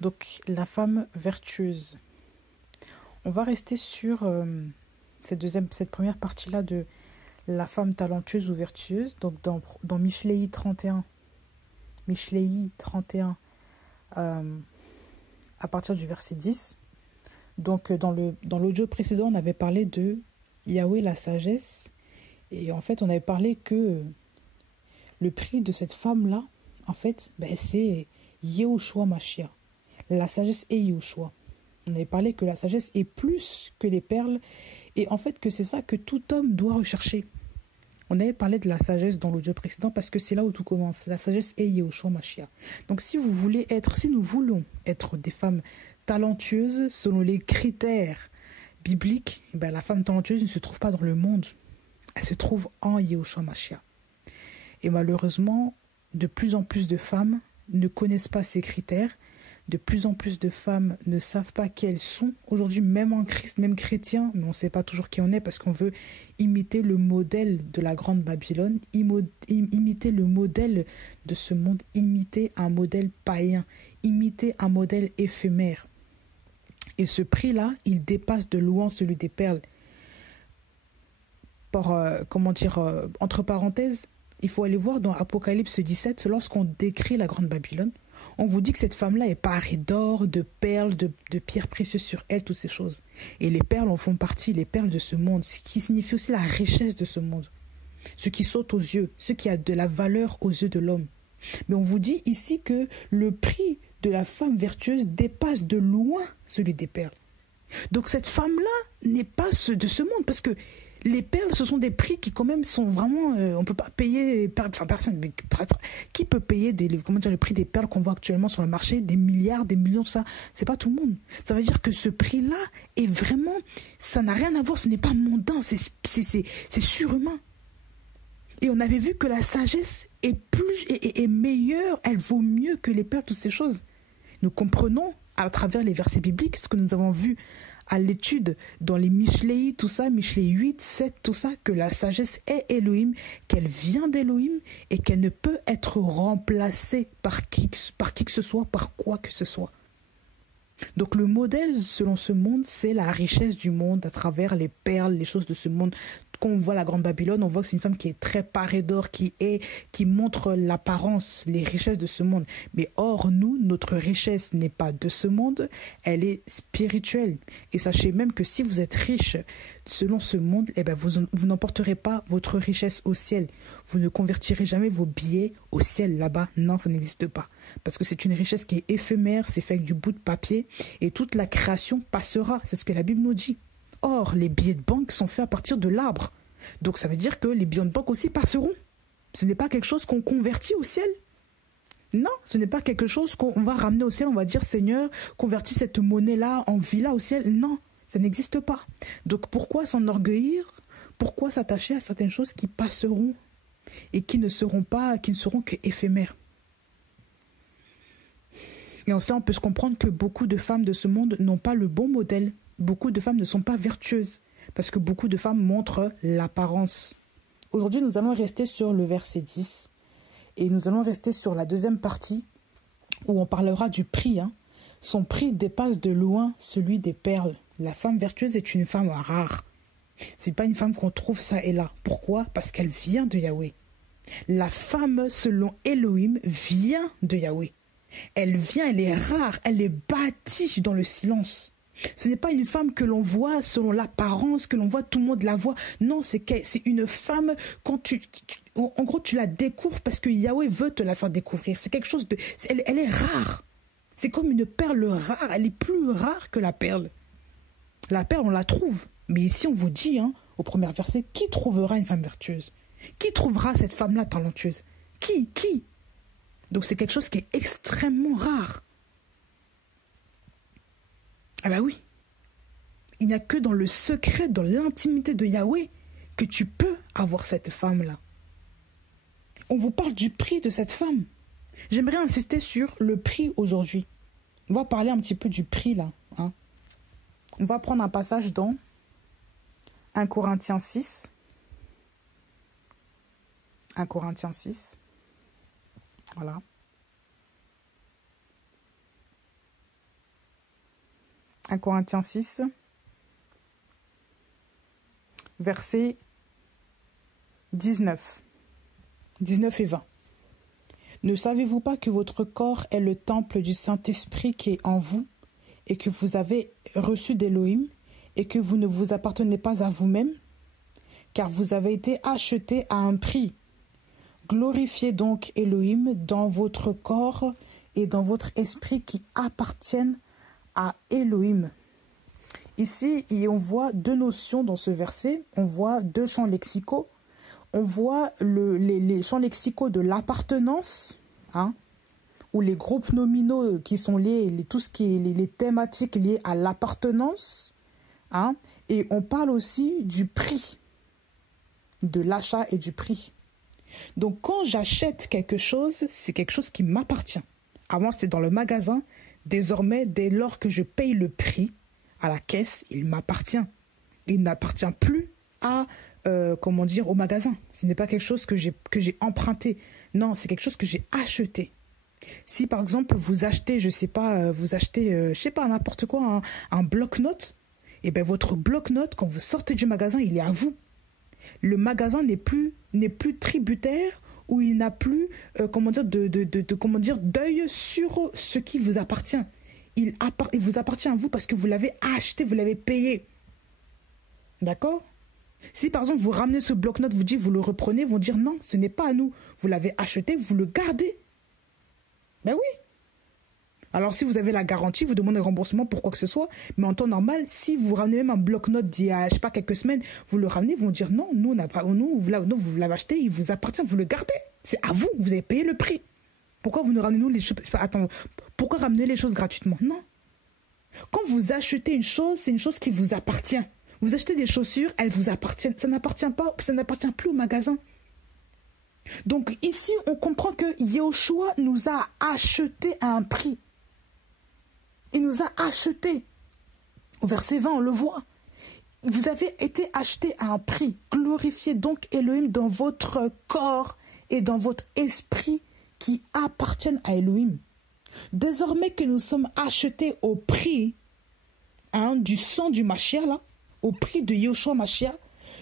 Donc, la femme vertueuse. On va rester sur cette première partie-là de la femme talentueuse ou vertueuse. Donc, dans Micheléi 31, à partir du verset 10. Donc, dans l'audio précédent, on avait parlé de Yahweh, la sagesse. Et en fait, on avait parlé que le prix de cette femme-là, en fait, c'est Yehoshua Mashiach. La sagesse est Yehoshua. On avait parlé que la sagesse est plus que les perles. Et en fait, que c'est ça que tout homme doit rechercher. On avait parlé de la sagesse dans l'audio précédent parce que c'est là où tout commence. La sagesse est Yehoshua Mashiach. Donc, si nous voulons être des femmes talentueuses selon les critères bibliques, la femme talentueuse ne se trouve pas dans le monde. Elle se trouve en Yehoshua Mashiach. Et malheureusement, de plus en plus de femmes ne connaissent pas ces critères. De plus en plus de femmes ne savent pas qui elles sont. Aujourd'hui, même en Christ, même chrétien, mais on ne sait pas toujours qui on est parce qu'on veut imiter le modèle de la grande Babylone, imiter le modèle de ce monde, imiter un modèle païen, imiter un modèle éphémère. Et ce prix-là, il dépasse de loin celui des perles. Entre parenthèses, il faut aller voir dans Apocalypse 17, lorsqu'on décrit la grande Babylone, on vous dit que cette femme-là est parée d'or, de perles, de pierres précieuses sur elle, toutes ces choses. Et les perles en font partie, les perles de ce monde, ce qui signifie aussi la richesse de ce monde. Ce qui saute aux yeux, ce qui a de la valeur aux yeux de l'homme. Mais on vous dit ici que le prix de la femme vertueuse dépasse de loin celui des perles. Donc cette femme-là n'est pas de ce monde, parce que les perles, ce sont des prix qui quand même sont vraiment... on ne peut pas payer... personne... Mais, qui peut payer le prix des perles qu'on voit actuellement sur le marché, des milliards, des millions, tout ça? C'est pas tout le monde. Ça veut dire que ce prix-là est vraiment... Ça n'a rien à voir, ce n'est pas mondain, c'est surhumain. Et on avait vu que la sagesse est meilleure, elle vaut mieux que les perles, toutes ces choses. Nous comprenons à travers les versets bibliques ce que nous avons vu à l'étude dans les Micheléi, tout ça, Micheléi 8, 7, tout ça, que la sagesse est Elohim, qu'elle vient d'Elohim et qu'elle ne peut être remplacée par qui que ce soit, par quoi que ce soit. Donc le modèle selon ce monde, c'est la richesse du monde à travers les perles, les choses de ce monde. Quand on voit la grande Babylone, on voit que c'est une femme qui est très parée d'or, qui montre l'apparence, les richesses de ce monde. Mais or, nous, notre richesse n'est pas de ce monde, elle est spirituelle. Et sachez même que si vous êtes riche selon ce monde, vous n'emporterez pas votre richesse au ciel. Vous ne convertirez jamais vos billets au ciel là-bas. Non, ça n'existe pas. Parce que c'est une richesse qui est éphémère, c'est fait avec du bout de papier, et toute la création passera. C'est ce que la Bible nous dit. Or, les billets de banque sont faits à partir de l'arbre. Donc ça veut dire que les billets de banque aussi passeront. Ce n'est pas quelque chose qu'on convertit au ciel. Non, ce n'est pas quelque chose qu'on va ramener au ciel. On va dire, Seigneur, convertis cette monnaie-là en villa au ciel. Non, ça n'existe pas. Donc pourquoi s'enorgueillir? Pourquoi s'attacher à certaines choses qui passeront et qui ne seront que éphémères? Et en cela, on peut se comprendre que beaucoup de femmes de ce monde n'ont pas le bon modèle. Beaucoup de femmes ne sont pas vertueuses parce que beaucoup de femmes montrent l'apparence. Aujourd'hui, nous allons rester sur le verset 10 et nous allons rester sur la deuxième partie où on parlera du prix. Son prix dépasse de loin celui des perles. La femme vertueuse est une femme rare. Ce n'est pas une femme qu'on trouve ça et là. Pourquoi? Parce qu'elle vient de Yahweh. La femme, selon Elohim, vient de Yahweh. Elle vient, elle est rare, elle est bâtie dans le silence. Ce n'est pas une femme que l'on voit selon l'apparence, que l'on voit, tout le monde la voit. Non, c'est une femme, quand en gros, tu la découvres parce que Yahweh veut te la faire découvrir. C'est quelque chose de... Elle est rare. C'est comme une perle rare. Elle est plus rare que la perle. La perle, on la trouve. Mais ici, on vous dit, au premier verset, qui trouvera une femme vertueuse? Qui trouvera cette femme-là talentueuse? Qui? Donc, c'est quelque chose qui est extrêmement rare. Ah bah oui, il n'y a que dans le secret, dans l'intimité de Yahweh, que tu peux avoir cette femme-là. On vous parle du prix de cette femme. J'aimerais insister sur le prix aujourd'hui. On va parler un petit peu du prix là. On va prendre un passage dans 1 Corinthiens 6. 1 Corinthiens 6. Voilà. 1 Corinthiens 6, verset 19 et 20. Ne savez-vous pas que votre corps est le temple du Saint-Esprit qui est en vous et que vous avez reçu d'Élohim et que vous ne vous appartenez pas à vous-même, car vous avez été achetés à un prix. Glorifiez donc Élohim dans votre corps et dans votre esprit qui appartiennent à Élohim. Ici, on voit deux notions dans ce verset. On voit deux champs lexicaux. On voit les champs lexicaux de l'appartenance, ou les groupes nominaux qui sont liés, tout ce qui est les thématiques liées à l'appartenance. Et on parle aussi du prix, de l'achat et du prix. Donc quand j'achète quelque chose, c'est quelque chose qui m'appartient. Avant, c'était dans le magasin. Désormais, dès lors que je paye le prix à la caisse, il m'appartient. Il n'appartient plus au magasin. Ce n'est pas quelque chose que j'ai emprunté. Non, c'est quelque chose que j'ai acheté. Si par exemple vous achetez, n'importe quoi, un bloc-notes, et bien votre bloc-notes, quand vous sortez du magasin, il est à vous. Le magasin n'est plus tributaire, ou il n'a plus d'œil sur ce qui vous appartient. Il vous appartient à vous parce que vous l'avez acheté, vous l'avez payé. D'accord? Si par exemple vous ramenez ce bloc-notes, vous le reprenez, ils vont dire non, ce n'est pas à nous. Vous l'avez acheté, vous le gardez. Ben oui. Alors si vous avez la garantie, vous demandez le remboursement pour quoi que ce soit. Mais en temps normal, si vous ramenez même un bloc-notes d'il y a, quelques semaines, vous le ramenez, ils vont dire non, vous l'avez acheté, il vous appartient, vous le gardez. C'est à vous, vous avez payé le prix. Pourquoi vous ne ramenez les choses? Attends, pourquoi ramener les choses gratuitement? Non. Quand vous achetez une chose, c'est une chose qui vous appartient. Vous achetez des chaussures, elles vous appartiennent. Ça n'appartient plus au magasin. Donc ici, on comprend que Yehoshua nous a achetés à un prix. Il nous a achetés. Au verset 20, on le voit. Vous avez été achetés à un prix. Glorifiez donc Elohim dans votre corps et dans votre esprit qui appartiennent à Elohim. Désormais que nous sommes achetés au prix du sang du Mashiach, là, au prix de Yehoshua Mashiach,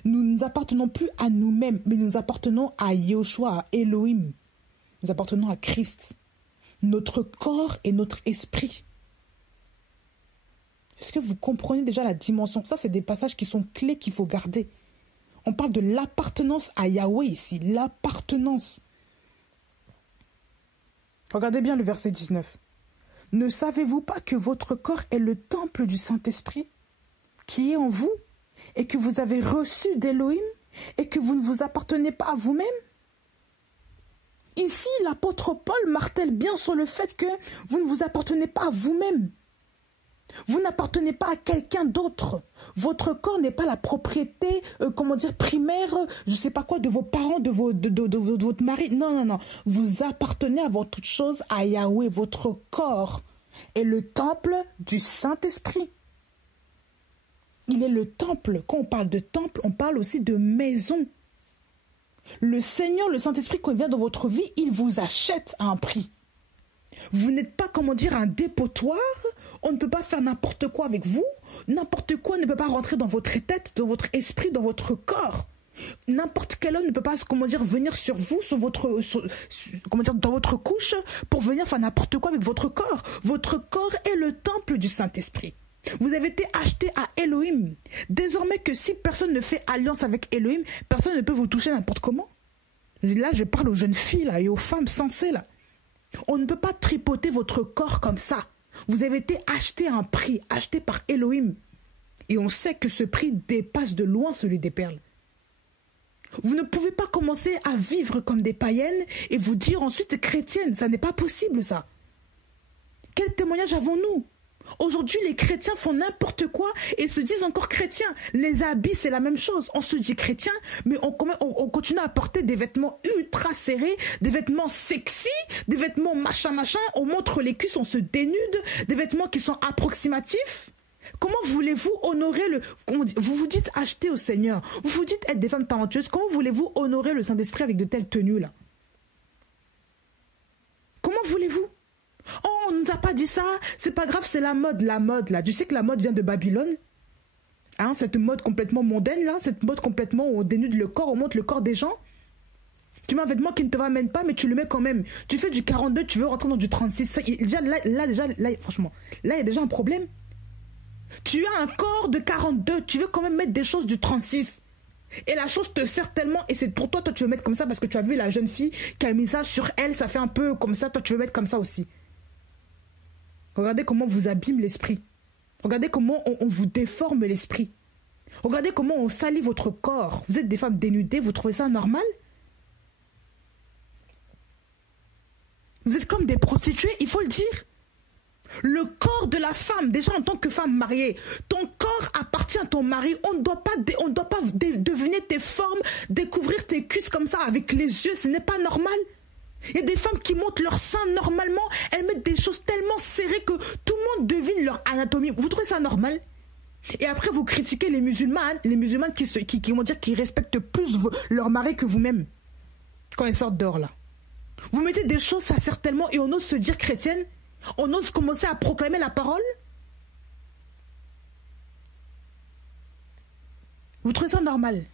nous ne nous appartenons plus à nous-mêmes, mais nous appartenons à Yehoshua, à Elohim. Nous appartenons à Christ. Notre corps et notre esprit. Est-ce que vous comprenez déjà la dimension? Ça, c'est des passages qui sont clés qu'il faut garder. On parle de l'appartenance à Yahweh ici. L'appartenance. Regardez bien le verset 19. Ne savez-vous pas que votre corps est le temple du Saint-Esprit qui est en vous et que vous avez reçu d'Élohim et que vous ne vous appartenez pas à vous-même? Ici, l'apôtre Paul martèle bien sur le fait que vous ne vous appartenez pas à vous-même. Vous n'appartenez pas à quelqu'un d'autre. Votre corps n'est pas la propriété, primaire, je ne sais pas quoi, de vos parents, de votre mari. Non. Vous appartenez avant toute chose à Yahweh. Votre corps est le temple du Saint-Esprit. Il est le temple. Quand on parle de temple, on parle aussi de maison. Le Seigneur, le Saint-Esprit, quand il vient dans votre vie, il vous achète à un prix. Vous n'êtes pas, un dépotoir. On ne peut pas faire n'importe quoi avec vous. N'importe quoi ne peut pas rentrer dans votre tête, dans votre esprit, dans votre corps. N'importe quel homme ne peut pas, venir sur vous, dans votre couche, pour venir faire n'importe quoi avec votre corps. Votre corps est le temple du Saint-Esprit. Vous avez été acheté à Elohim. Désormais que si personne ne fait alliance avec Elohim, personne ne peut vous toucher n'importe comment. Là, je parle aux jeunes filles là, et aux femmes sensées là. On ne peut pas tripoter votre corps comme ça. Vous avez été acheté à un prix, acheté par Elohim. Et on sait que ce prix dépasse de loin celui des perles. Vous ne pouvez pas commencer à vivre comme des païennes et vous dire ensuite chrétienne. Ça n'est pas possible, ça. Quel témoignage avons-nous? Aujourd'hui, les chrétiens font n'importe quoi et se disent encore chrétiens. Les habits, c'est la même chose. On se dit chrétien, mais on continue à porter des vêtements ultra serrés, des vêtements sexy, des vêtements machin. On montre les cuisses, on se dénude, des vêtements qui sont approximatifs. Comment voulez-vous honorer vous vous dites acheter au Seigneur. Vous vous dites être des femmes talentueuses. Comment voulez-vous honorer le Saint-Esprit avec de telles tenues-là? Comment voulez-vous? Oh, on nous a pas dit ça, c'est pas grave, c'est la mode là. Tu sais que la mode vient de Babylone? Hein, cette mode complètement mondaine là, cette mode complètement où on dénude le corps, on montre le corps des gens. Tu mets un vêtement qui ne te ramène pas, mais tu le mets quand même. Tu fais du 42, tu veux rentrer dans du 36. Ça, franchement, là, il y a déjà un problème. Tu as un corps de 42, tu veux quand même mettre des choses du 36. Et la chose te sert tellement, et c'est pour toi, tu veux mettre comme ça parce que tu as vu la jeune fille qui a mis ça sur elle, ça fait un peu comme ça, toi tu veux mettre comme ça aussi. Regardez comment on vous abîme l'esprit. Regardez comment on vous déforme l'esprit. Regardez comment on salit votre corps. Vous êtes des femmes dénudées, vous trouvez ça normal? Vous êtes comme des prostituées, il faut le dire. Le corps de la femme, déjà en tant que femme mariée, ton corps appartient à ton mari. On ne doit pas deviner tes formes, découvrir tes cuisses comme ça avec les yeux. Ce n'est pas normal. Il y a des femmes qui montent leur sein normalement. Elles mettent des choses tellement serrées que tout le monde devine leur anatomie. Vous trouvez ça normal? Et après, vous critiquez les musulmanes qui respectent plus leur mari que vous-même quand ils sortent dehors là. Vous mettez des choses, ça sert tellement, et on ose se dire chrétienne? On ose commencer à proclamer la parole? Vous trouvez ça normal?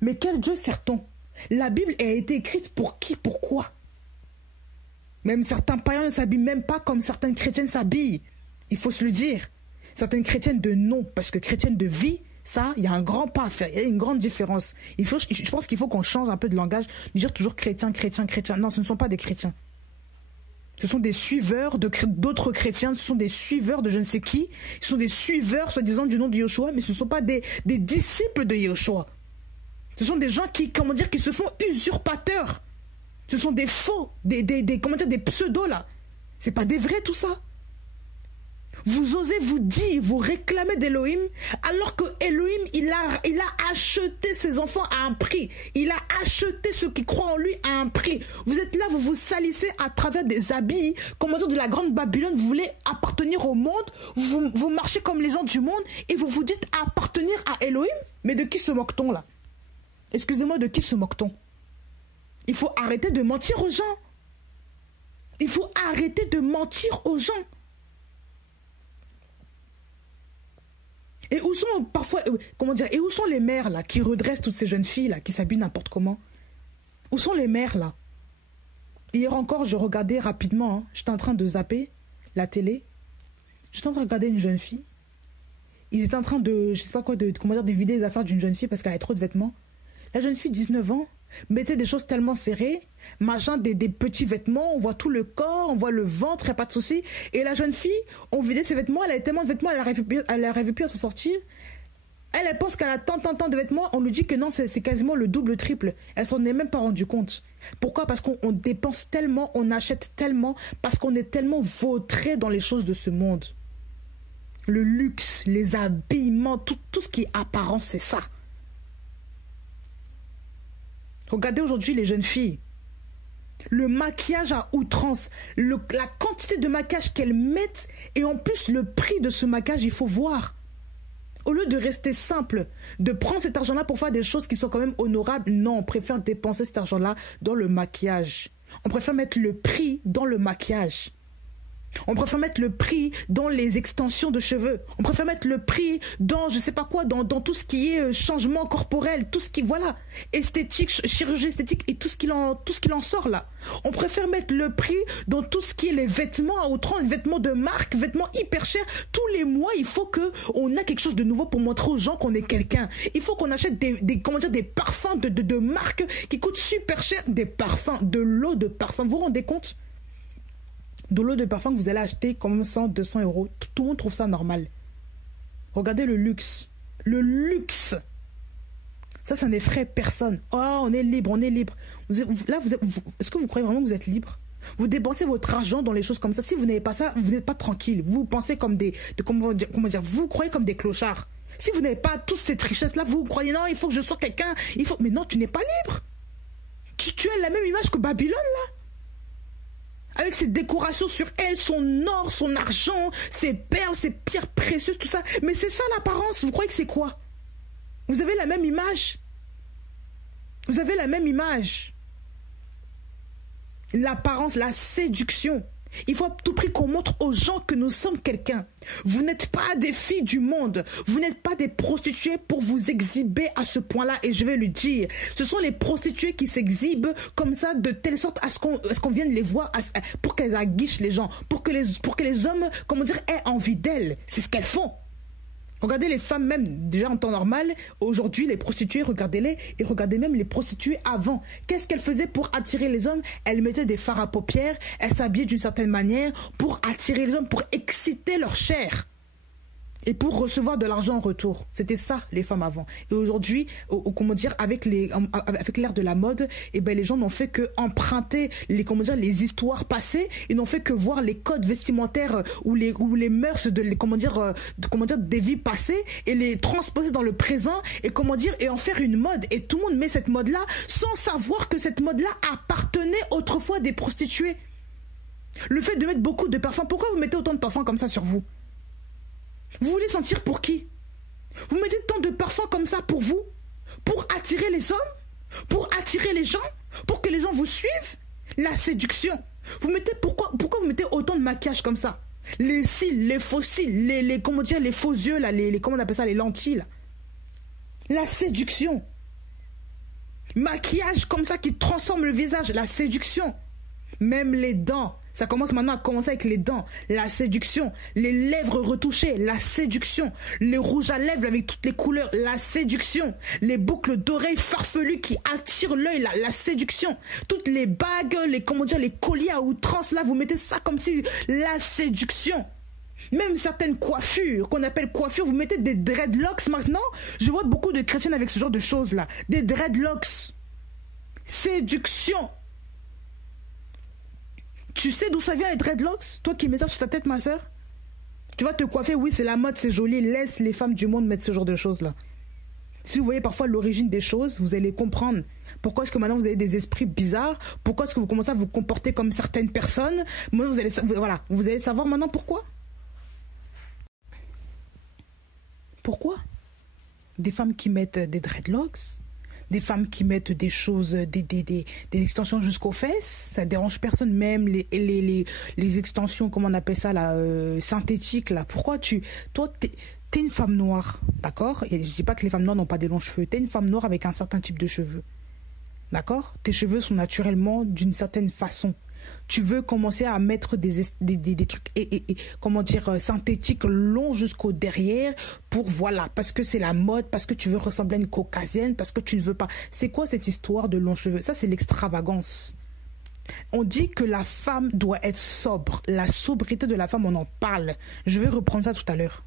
Mais quel Dieu sert-on? La Bible a été écrite pour qui? Pourquoi? Même certains païens ne s'habillent même pas comme certaines chrétiennes s'habillent. Il faut se le dire. Certaines chrétiennes de nom, parce que chrétiennes de vie, ça, il y a un grand pas à faire, il y a une grande différence. Je pense qu'il faut qu'on change un peu de langage, de dire toujours chrétien, chrétien, chrétien. Non, ce ne sont pas des chrétiens. Ce sont des suiveurs d'autres chrétiens, ce sont des suiveurs de je ne sais qui, ce sont des suiveurs, soi-disant, du nom de Yeshua, mais ce ne sont pas des disciples de Yeshua. Ce sont des gens qui se font usurpateurs. Ce sont des faux, des pseudos là. C'est pas des vrais tout ça. Vous osez vous dire, vous réclamer d'Elohim, alors que Elohim, il a acheté ses enfants à un prix. Il a acheté ceux qui croient en lui à un prix. Vous êtes là, vous vous salissez à travers des habits, de la grande Babylone. Vous voulez appartenir au monde, vous marchez comme les gens du monde et vous vous dites appartenir à Elohim. Mais de qui se moque-t-on là? Excusez-moi, de qui se moque-t-on? Il faut arrêter de mentir aux gens. Il faut arrêter de mentir aux gens. Et où sont parfois, et où sont les mères là qui redressent toutes ces jeunes filles là qui s'habillent n'importe comment? Où sont les mères là? Hier encore, je regardais rapidement, j'étais en train de zapper la télé. J'étais en train de regarder une jeune fille. Ils étaient en train de, je sais pas quoi, de vider les affaires d'une jeune fille parce qu'elle avait trop de vêtements. La jeune fille, 19 ans, mettait des choses tellement serrées, des petits vêtements, on voit tout le corps, on voit le ventre, il n'y a pas de souci. Et la jeune fille, on vidait ses vêtements, elle avait tellement de vêtements, elle n'arrivait plus à s'en sortir. Elle pense qu'elle a tant de vêtements, on lui dit que non, c'est quasiment le double, triple. Elle s'en est même pas rendue compte. Pourquoi? Parce qu'on dépense tellement, on achète tellement, parce qu'on est tellement vautré dans les choses de ce monde. Le luxe, les habillements, tout ce qui est apparent, c'est ça. Regardez aujourd'hui les jeunes filles. Le maquillage à outrance, la quantité de maquillage qu'elles mettent et en plus le prix de ce maquillage, il faut voir. Au lieu de rester simple, de prendre cet argent-là pour faire des choses qui sont quand même honorables, non, on préfère dépenser cet argent-là dans le maquillage. On préfère mettre le prix dans le maquillage. On préfère mettre le prix dans les extensions de cheveux. On préfère mettre le prix dans, je sais pas quoi, dans tout ce qui est changement corporel, tout ce qui, voilà, esthétique, chirurgie esthétique et tout ce qu'il en sort là. On préfère mettre le prix dans tout ce qui est les vêtements à outrance, vêtements de marque, vêtements hyper chers. Tous les mois, il faut qu'on a quelque chose de nouveau pour montrer aux gens qu'on est quelqu'un. Il faut qu'on achète des parfums de marque qui coûtent super cher, des parfums, de l'eau de parfum. Vous vous rendez compte? De l'eau de parfum que vous allez acheter comme 100, 200 euros. Tout le monde trouve ça normal. Regardez le luxe. Le luxe. Ça n'effraie personne. Oh, on est libre, on est libre. Est-ce que vous croyez vraiment que vous êtes libre? Vous dépensez votre argent dans les choses comme ça. Si vous n'avez pas ça, vous n'êtes pas tranquille. Vous pensez comme vous croyez comme des clochards. Si vous n'avez pas toute cette richesse-là, vous croyez non, il faut que je sois quelqu'un. Mais non, tu n'es pas libre. Tu as la même image que Babylone, là. Avec ses décorations sur elle, son or, son argent, ses perles, ses pierres précieuses, tout ça. Mais c'est ça l'apparence. Vous croyez que c'est quoi? Vous avez la même image. Vous avez la même image. L'apparence, la séduction. Il faut à tout prix qu'on montre aux gens que nous sommes quelqu'un. Vous n'êtes pas des filles du monde. Vous n'êtes pas des prostituées pour vous exhiber à ce point-là. Et je vais le dire. Ce sont les prostituées qui s'exhibent comme ça de telle sorte à ce qu'on vienne les voir pour qu'elles aguichent les gens. Pour que les hommes, comment dire, aient envie d'elles. C'est ce qu'elles font. Regardez les femmes même, déjà en temps normal, aujourd'hui les prostituées, regardez-les, et regardez même les prostituées avant. Qu'est-ce qu'elles faisaient pour attirer les hommes? Elles mettaient des fards à paupières, elles s'habillaient d'une certaine manière pour attirer les hommes, pour exciter leur chair. Et pour recevoir de l'argent en retour. C'était ça, les femmes avant. Et aujourd'hui, comment dire, avec l'ère de la mode, eh ben, les gens n'ont fait que emprunter les histoires passées. Ils n'ont fait que voir les codes vestimentaires ou les mœurs des vies passées et les transposer dans le présent et en faire une mode. Et tout le monde met cette mode-là sans savoir que cette mode-là appartenait autrefois à des prostituées. Le fait de mettre beaucoup de parfums, pourquoi vous mettez autant de parfums comme ça sur vous? Vous voulez sentir pour qui? Vous mettez tant de parfums comme ça pour vous? Pour attirer les hommes? Pour attirer les gens? Pour que les gens vous suivent? La séduction. Pourquoi vous mettez autant de maquillage comme ça? Les cils, les faux cils, les faux yeux, là, comment on appelle ça, les lentilles, là. La séduction. Maquillage comme ça qui transforme le visage, la séduction. Même les dents. Ça commence maintenant à commencer avec les dents, la séduction, les lèvres retouchées, la séduction, les rouges à lèvres avec toutes les couleurs, la séduction, les boucles d'oreilles farfelues qui attirent l'œil, la séduction, toutes les bagues, les colliers à outrance, là, vous mettez ça comme si, la séduction. Même certaines coiffures, qu'on appelle coiffures, vous mettez des dreadlocks maintenant. Je vois beaucoup de chrétiennes avec ce genre de choses-là, des dreadlocks. Séduction. Tu sais d'où ça vient les dreadlocks? Toi qui mets ça sur ta tête, ma soeur? Tu vas te coiffer, oui, c'est la mode, c'est joli. Laisse les femmes du monde mettre ce genre de choses-là. Si vous voyez parfois l'origine des choses, vous allez comprendre. Pourquoi est-ce que maintenant vous avez des esprits bizarres? Pourquoi est-ce que vous commencez à vous comporter comme certaines personnes? Moi, vous allez savoir maintenant pourquoi. Pourquoi? Des femmes qui mettent des dreadlocks, des femmes qui mettent des choses, des extensions jusqu'aux fesses, ça dérange personne, même les extensions, comment on appelle ça là, synthétiques là. Pourquoi toi t'es une femme noire, d'accord? Et je dis pas que les femmes noires n'ont pas des longs cheveux. T'es une femme noire avec un certain type de cheveux, d'accord? Tes cheveux sont naturellement d'une certaine façon. Tu veux commencer à mettre des trucs synthétiques longs jusqu'au derrière parce que c'est la mode, parce que tu veux ressembler à une caucasienne, parce que tu ne veux pas. C'est quoi cette histoire de longs cheveux? Ça, c'est l'extravagance. On dit que la femme doit être sobre. La sobriété de la femme, on en parle. Je vais reprendre ça tout à l'heure.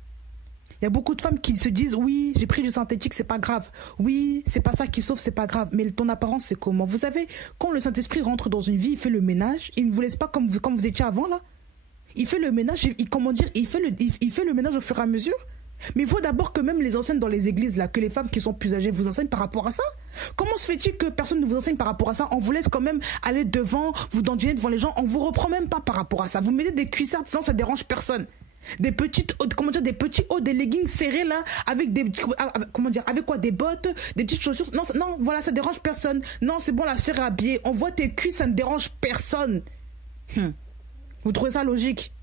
Il y a beaucoup de femmes qui se disent oui, j'ai pris du synthétique, c'est pas grave. Oui, c'est pas ça qui sauve, c'est pas grave. Mais ton apparence, c'est comment? Vous savez, quand le Saint-Esprit rentre dans une vie, il fait le ménage. Il ne vous laisse pas comme vous étiez avant là. Il fait le ménage. Il fait le ménage au fur et à mesure. Mais il faut d'abord que même les enseignent dans les églises là, que les femmes qui sont plus âgées vous enseignent par rapport à ça. Comment se fait-il que personne ne vous enseigne par rapport à ça? On vous laisse quand même aller devant, vous dandiner devant les gens. On vous reprend même pas par rapport à ça. Vous mettez des cuissardes, sinon ça dérange personne. Des petits hauts, des leggings serrés là, avec avec quoi, des bottes, des petites chaussures. Non, voilà, ça dérange personne. Non, c'est bon, la sœur est habillée. On voit tes cuisses, ça ne dérange personne. Vous trouvez ça logique?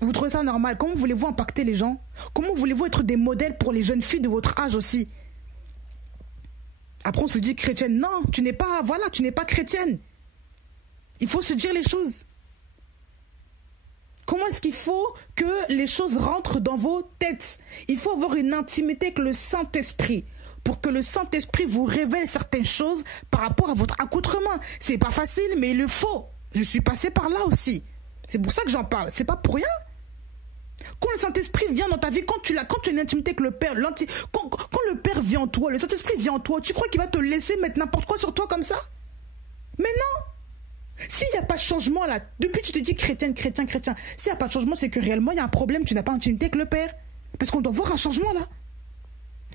Vous trouvez ça normal? Comment voulez-vous impacter les gens? Comment voulez-vous être des modèles pour les jeunes filles de votre âge aussi? Après, on se dit chrétienne. Non, tu n'es pas chrétienne. Il faut se dire les choses. Comment est-ce qu'il faut que les choses rentrent dans vos têtes? Il faut avoir une intimité avec le Saint-Esprit pour que le Saint-Esprit vous révèle certaines choses par rapport à votre accoutrement. C'est pas facile, mais il le faut. Je suis passée par là aussi. C'est pour ça que j'en parle. C'est pas pour rien. Quand le Saint-Esprit vient dans ta vie, quand tu as une intimité avec le Père, quand le Père vient en toi, le Saint-Esprit vient en toi, tu crois qu'il va te laisser mettre n'importe quoi sur toi comme ça? Mais non! S'il n'y a pas de changement là, depuis tu te dis chrétien, s'il n'y a pas de changement, c'est que réellement il y a un problème, tu n'as pas d'intimité avec le Père. Parce qu'on doit voir un changement là.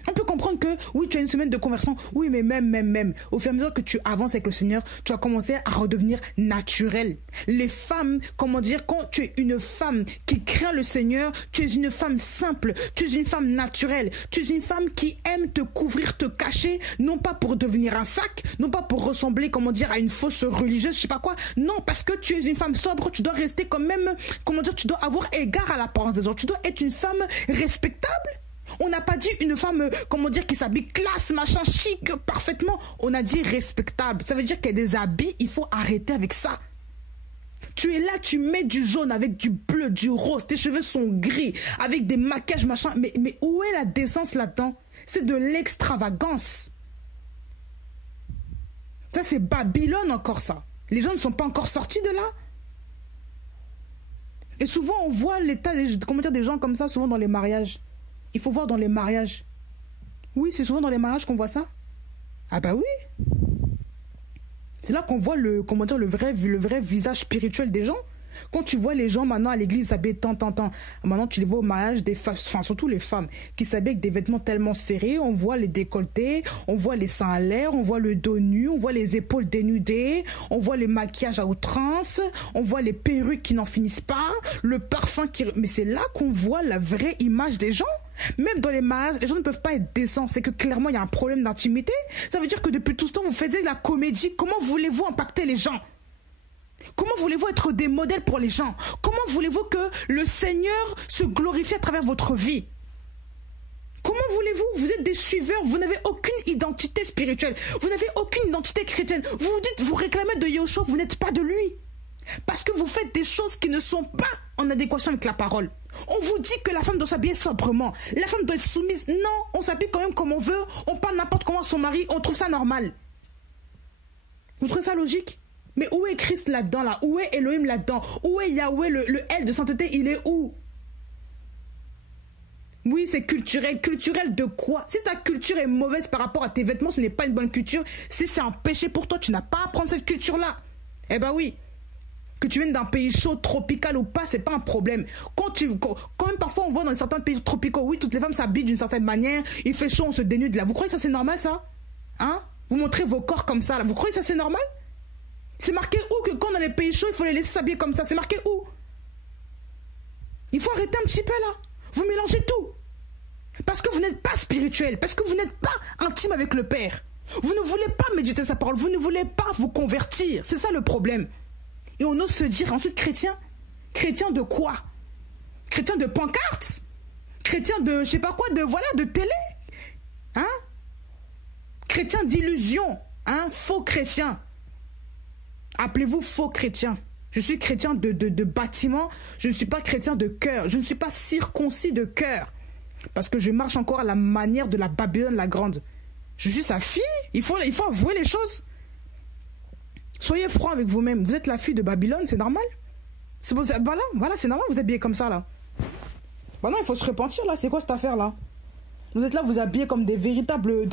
On peux comprendre que, oui, tu as une semaine de conversion. Oui, mais même, au fur et à mesure que tu avances avec le Seigneur, tu vas commencer à redevenir naturel. Les femmes, comment dire, quand tu es une femme qui craint le Seigneur, tu es une femme simple, tu es une femme naturelle, tu es une femme qui aime te couvrir, te cacher, non pas pour devenir un sac, non pas pour ressembler, comment dire, à une fausse religieuse, je sais pas quoi. Non, parce que tu es une femme sobre, tu dois rester quand même, comment dire, tu dois avoir égard à l'apparence des autres. Tu dois être une femme respectable. On n'a pas dit une femme, comment dire, qui s'habille classe, machin, chic, parfaitement. On a dit respectable. Ça veut dire qu'il y a des habits, il faut arrêter avec ça. Tu es là, tu mets du jaune avec du bleu, du rose, tes cheveux sont gris, avec des maquillages, machin. Mais où est la décence là-dedans? C'est de l'extravagance. Ça, c'est Babylone encore, ça. Les gens ne sont pas encore sortis de là. Et souvent, on voit l'état des gens comme ça, souvent dans les mariages. Il faut voir dans les mariages. Oui, c'est souvent dans les mariages qu'on voit ça. Ah bah oui. C'est là qu'on voit le vrai visage spirituel des gens. Quand tu vois les gens maintenant à l'église s'habiller tant. Maintenant, tu les vois au mariage des femmes, enfin surtout les femmes, qui s'habillent avec des vêtements tellement serrés. On voit les décolletés, on voit les seins à l'air, on voit le dos nu, on voit les épaules dénudées, on voit les maquillages à outrance, on voit les perruques qui n'en finissent pas, le parfum qui... Mais c'est là qu'on voit la vraie image des gens. Même dans les mariages, les gens ne peuvent pas être décents. C'est que clairement, il y a un problème d'intimité. Ça veut dire que depuis tout ce temps, vous faites de la comédie. Comment voulez-vous impacter les gens ? Comment voulez-vous être des modèles pour les gens? Comment voulez-vous que le Seigneur se glorifie à travers votre vie? Comment voulez-vous? Vous êtes des suiveurs, vous n'avez aucune identité spirituelle, vous n'avez aucune identité chrétienne. Vous vous dites, vous réclamez de Yahushua, vous n'êtes pas de lui. Parce que vous faites des choses qui ne sont pas en adéquation avec la parole. On vous dit que la femme doit s'habiller sobrement, la femme doit être soumise. Non, on s'habille quand même comme on veut, on parle n'importe comment à son mari, on trouve ça normal. Vous trouvez ça logique? Mais où est Christ là-dedans, là? Où est Elohim là-dedans? Où est Yahweh, le L de sainteté? Il est où? Oui, c'est culturel. Culturel de quoi? Si ta culture est mauvaise par rapport à tes vêtements, ce n'est pas une bonne culture. Si c'est un péché pour toi, tu n'as pas à prendre cette culture-là. Eh ben oui. Que tu viennes d'un pays chaud, tropical ou pas, c'est pas un problème. Quand même parfois on voit dans certains pays tropicaux, oui, toutes les femmes s'habillent d'une certaine manière, il fait chaud, on se dénude là. Vous croyez que ça c'est normal, ça? Hein? Vous montrez vos corps comme ça, là. Vous croyez que ça c'est normal? C'est marqué où que quand dans les pays chauds, il faut les laisser s'habiller comme ça? C'est marqué où? Il faut arrêter un petit peu là. Vous mélangez tout. Parce que vous n'êtes pas spirituel, parce que vous n'êtes pas intime avec le Père. Vous ne voulez pas méditer sa parole, vous ne voulez pas vous convertir. C'est ça le problème. Et on ose se dire ensuite chrétien. Chrétien de quoi? Chrétien de pancarte? Chrétien de je sais pas quoi, de télé? Hein? Chrétien d'illusion, hein? Faux chrétien. Appelez-vous faux chrétien. Je suis chrétien de bâtiment, je ne suis pas chrétien de cœur, je ne suis pas circoncis de cœur. Parce que je marche encore à la manière de la Babylone la grande. Je suis sa fille, il faut avouer les choses. Soyez franc avec vous-même, vous êtes la fille de Babylone, c'est normal. Voilà, c'est normal, vous êtes habillés comme ça là. Bah non, il faut se repentir là, c'est quoi cette affaire là? Vous êtes là, vous habillez comme des véritables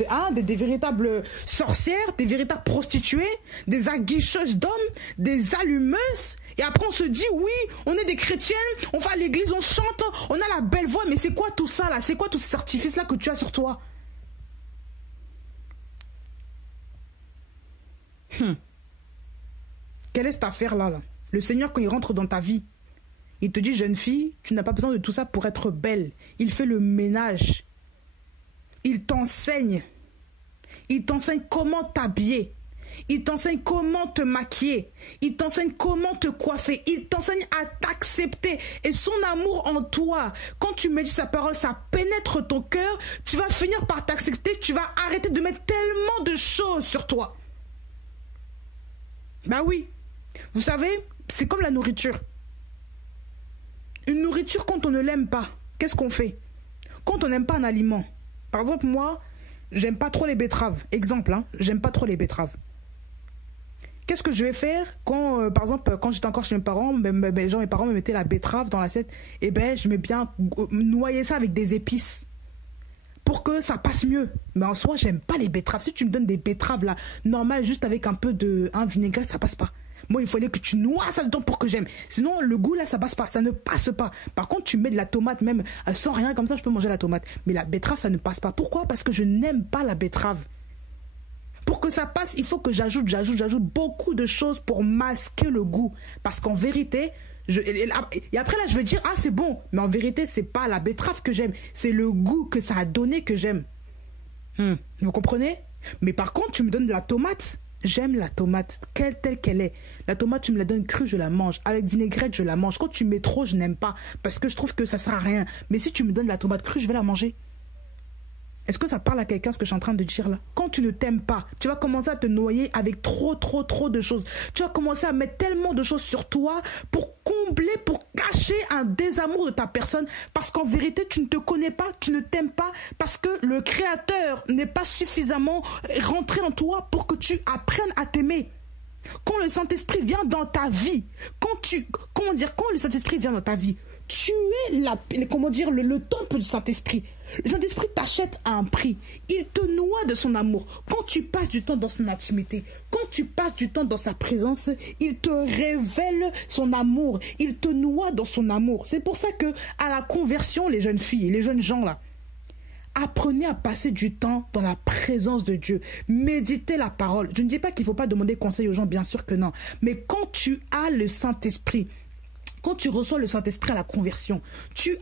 sorcières, des véritables prostituées, des aguicheuses d'hommes, des allumeuses. Et après on se dit, oui, on est des chrétiens, on va à l'église, on chante, on a la belle voix. Mais c'est quoi tout ça là? C'est quoi tous ces artifices là que tu as sur toi? Quelle est cette affaire là? Le Seigneur, quand il rentre dans ta vie, il te dit, jeune fille, tu n'as pas besoin de tout ça pour être belle. Il fait le ménage. Il t'enseigne. Il t'enseigne comment t'habiller. Il t'enseigne comment te maquiller. Il t'enseigne comment te coiffer. Il t'enseigne à t'accepter. Et son amour en toi, quand tu médites sa parole, ça pénètre ton cœur. Tu vas finir par t'accepter. Tu vas arrêter de mettre tellement de choses sur toi. Bah oui. Vous savez, c'est comme la nourriture. Une nourriture, quand on ne l'aime pas, qu'est-ce qu'on fait? Quand on n'aime pas un aliment. Par exemple, moi, j'aime pas trop les betteraves. Exemple, hein, j'aime pas trop les betteraves. Qu'est-ce que je vais faire quand, par exemple, quand j'étais encore chez mes parents, mes parents me mettaient la betterave dans l'assiette, et je mets bien noyer ça avec des épices pour que ça passe mieux. Mais en soi, j'aime pas les betteraves. Si tu me donnes des betteraves là, normales, juste avec un peu de vinaigrette, ça passe pas. Moi, il fallait que tu noies ça dedans pour que j'aime. Sinon, le goût, là, ça passe pas. Ça ne passe pas. Par contre, tu mets de la tomate, même sans rien, comme ça, je peux manger la tomate. Mais la betterave, ça ne passe pas. Pourquoi? Parce que je n'aime pas la betterave. Pour que ça passe, il faut que j'ajoute beaucoup de choses pour masquer le goût. Parce qu'en vérité, et après là, je vais dire, ah, c'est bon. Mais en vérité, c'est pas la betterave que j'aime. C'est le goût que ça a donné que j'aime. Vous comprenez? Mais par contre, tu me donnes de la tomate. J'aime la tomate, telle qu'elle est. La tomate, tu me la donnes crue, je la mange. Avec vinaigrette, je la mange. Quand tu mets trop, je n'aime pas. Parce que je trouve que ça sert à rien. Mais si tu me donnes la tomate crue, je vais la manger. Est-ce que ça parle à quelqu'un ce que je suis en train de dire là? Quand tu ne t'aimes pas, tu vas commencer à te noyer avec trop de choses. Tu vas commencer à mettre tellement de choses sur toi pour combler, pour cacher un désamour de ta personne. Parce qu'en vérité, tu ne te connais pas, tu ne t'aimes pas. Parce que le Créateur n'est pas suffisamment rentré en toi pour que tu apprennes à t'aimer. Quand le Saint-Esprit vient dans ta vie, quand le Saint-Esprit vient dans ta vie, tu es le temple du Saint-Esprit. Le Saint-Esprit t'achète à un prix. Il te noie de son amour. Quand tu passes du temps dans son intimité, quand tu passes du temps dans sa présence, il te révèle son amour. Il te noie dans son amour. C'est pour ça que à la conversion, les jeunes filles, les jeunes gens là, apprenez à passer du temps dans la présence de Dieu. Méditez la parole. Je ne dis pas qu'il ne faut pas demander conseil aux gens, bien sûr que non. Mais quand tu as le Saint-Esprit, quand tu reçois le Saint-Esprit à la conversion, tu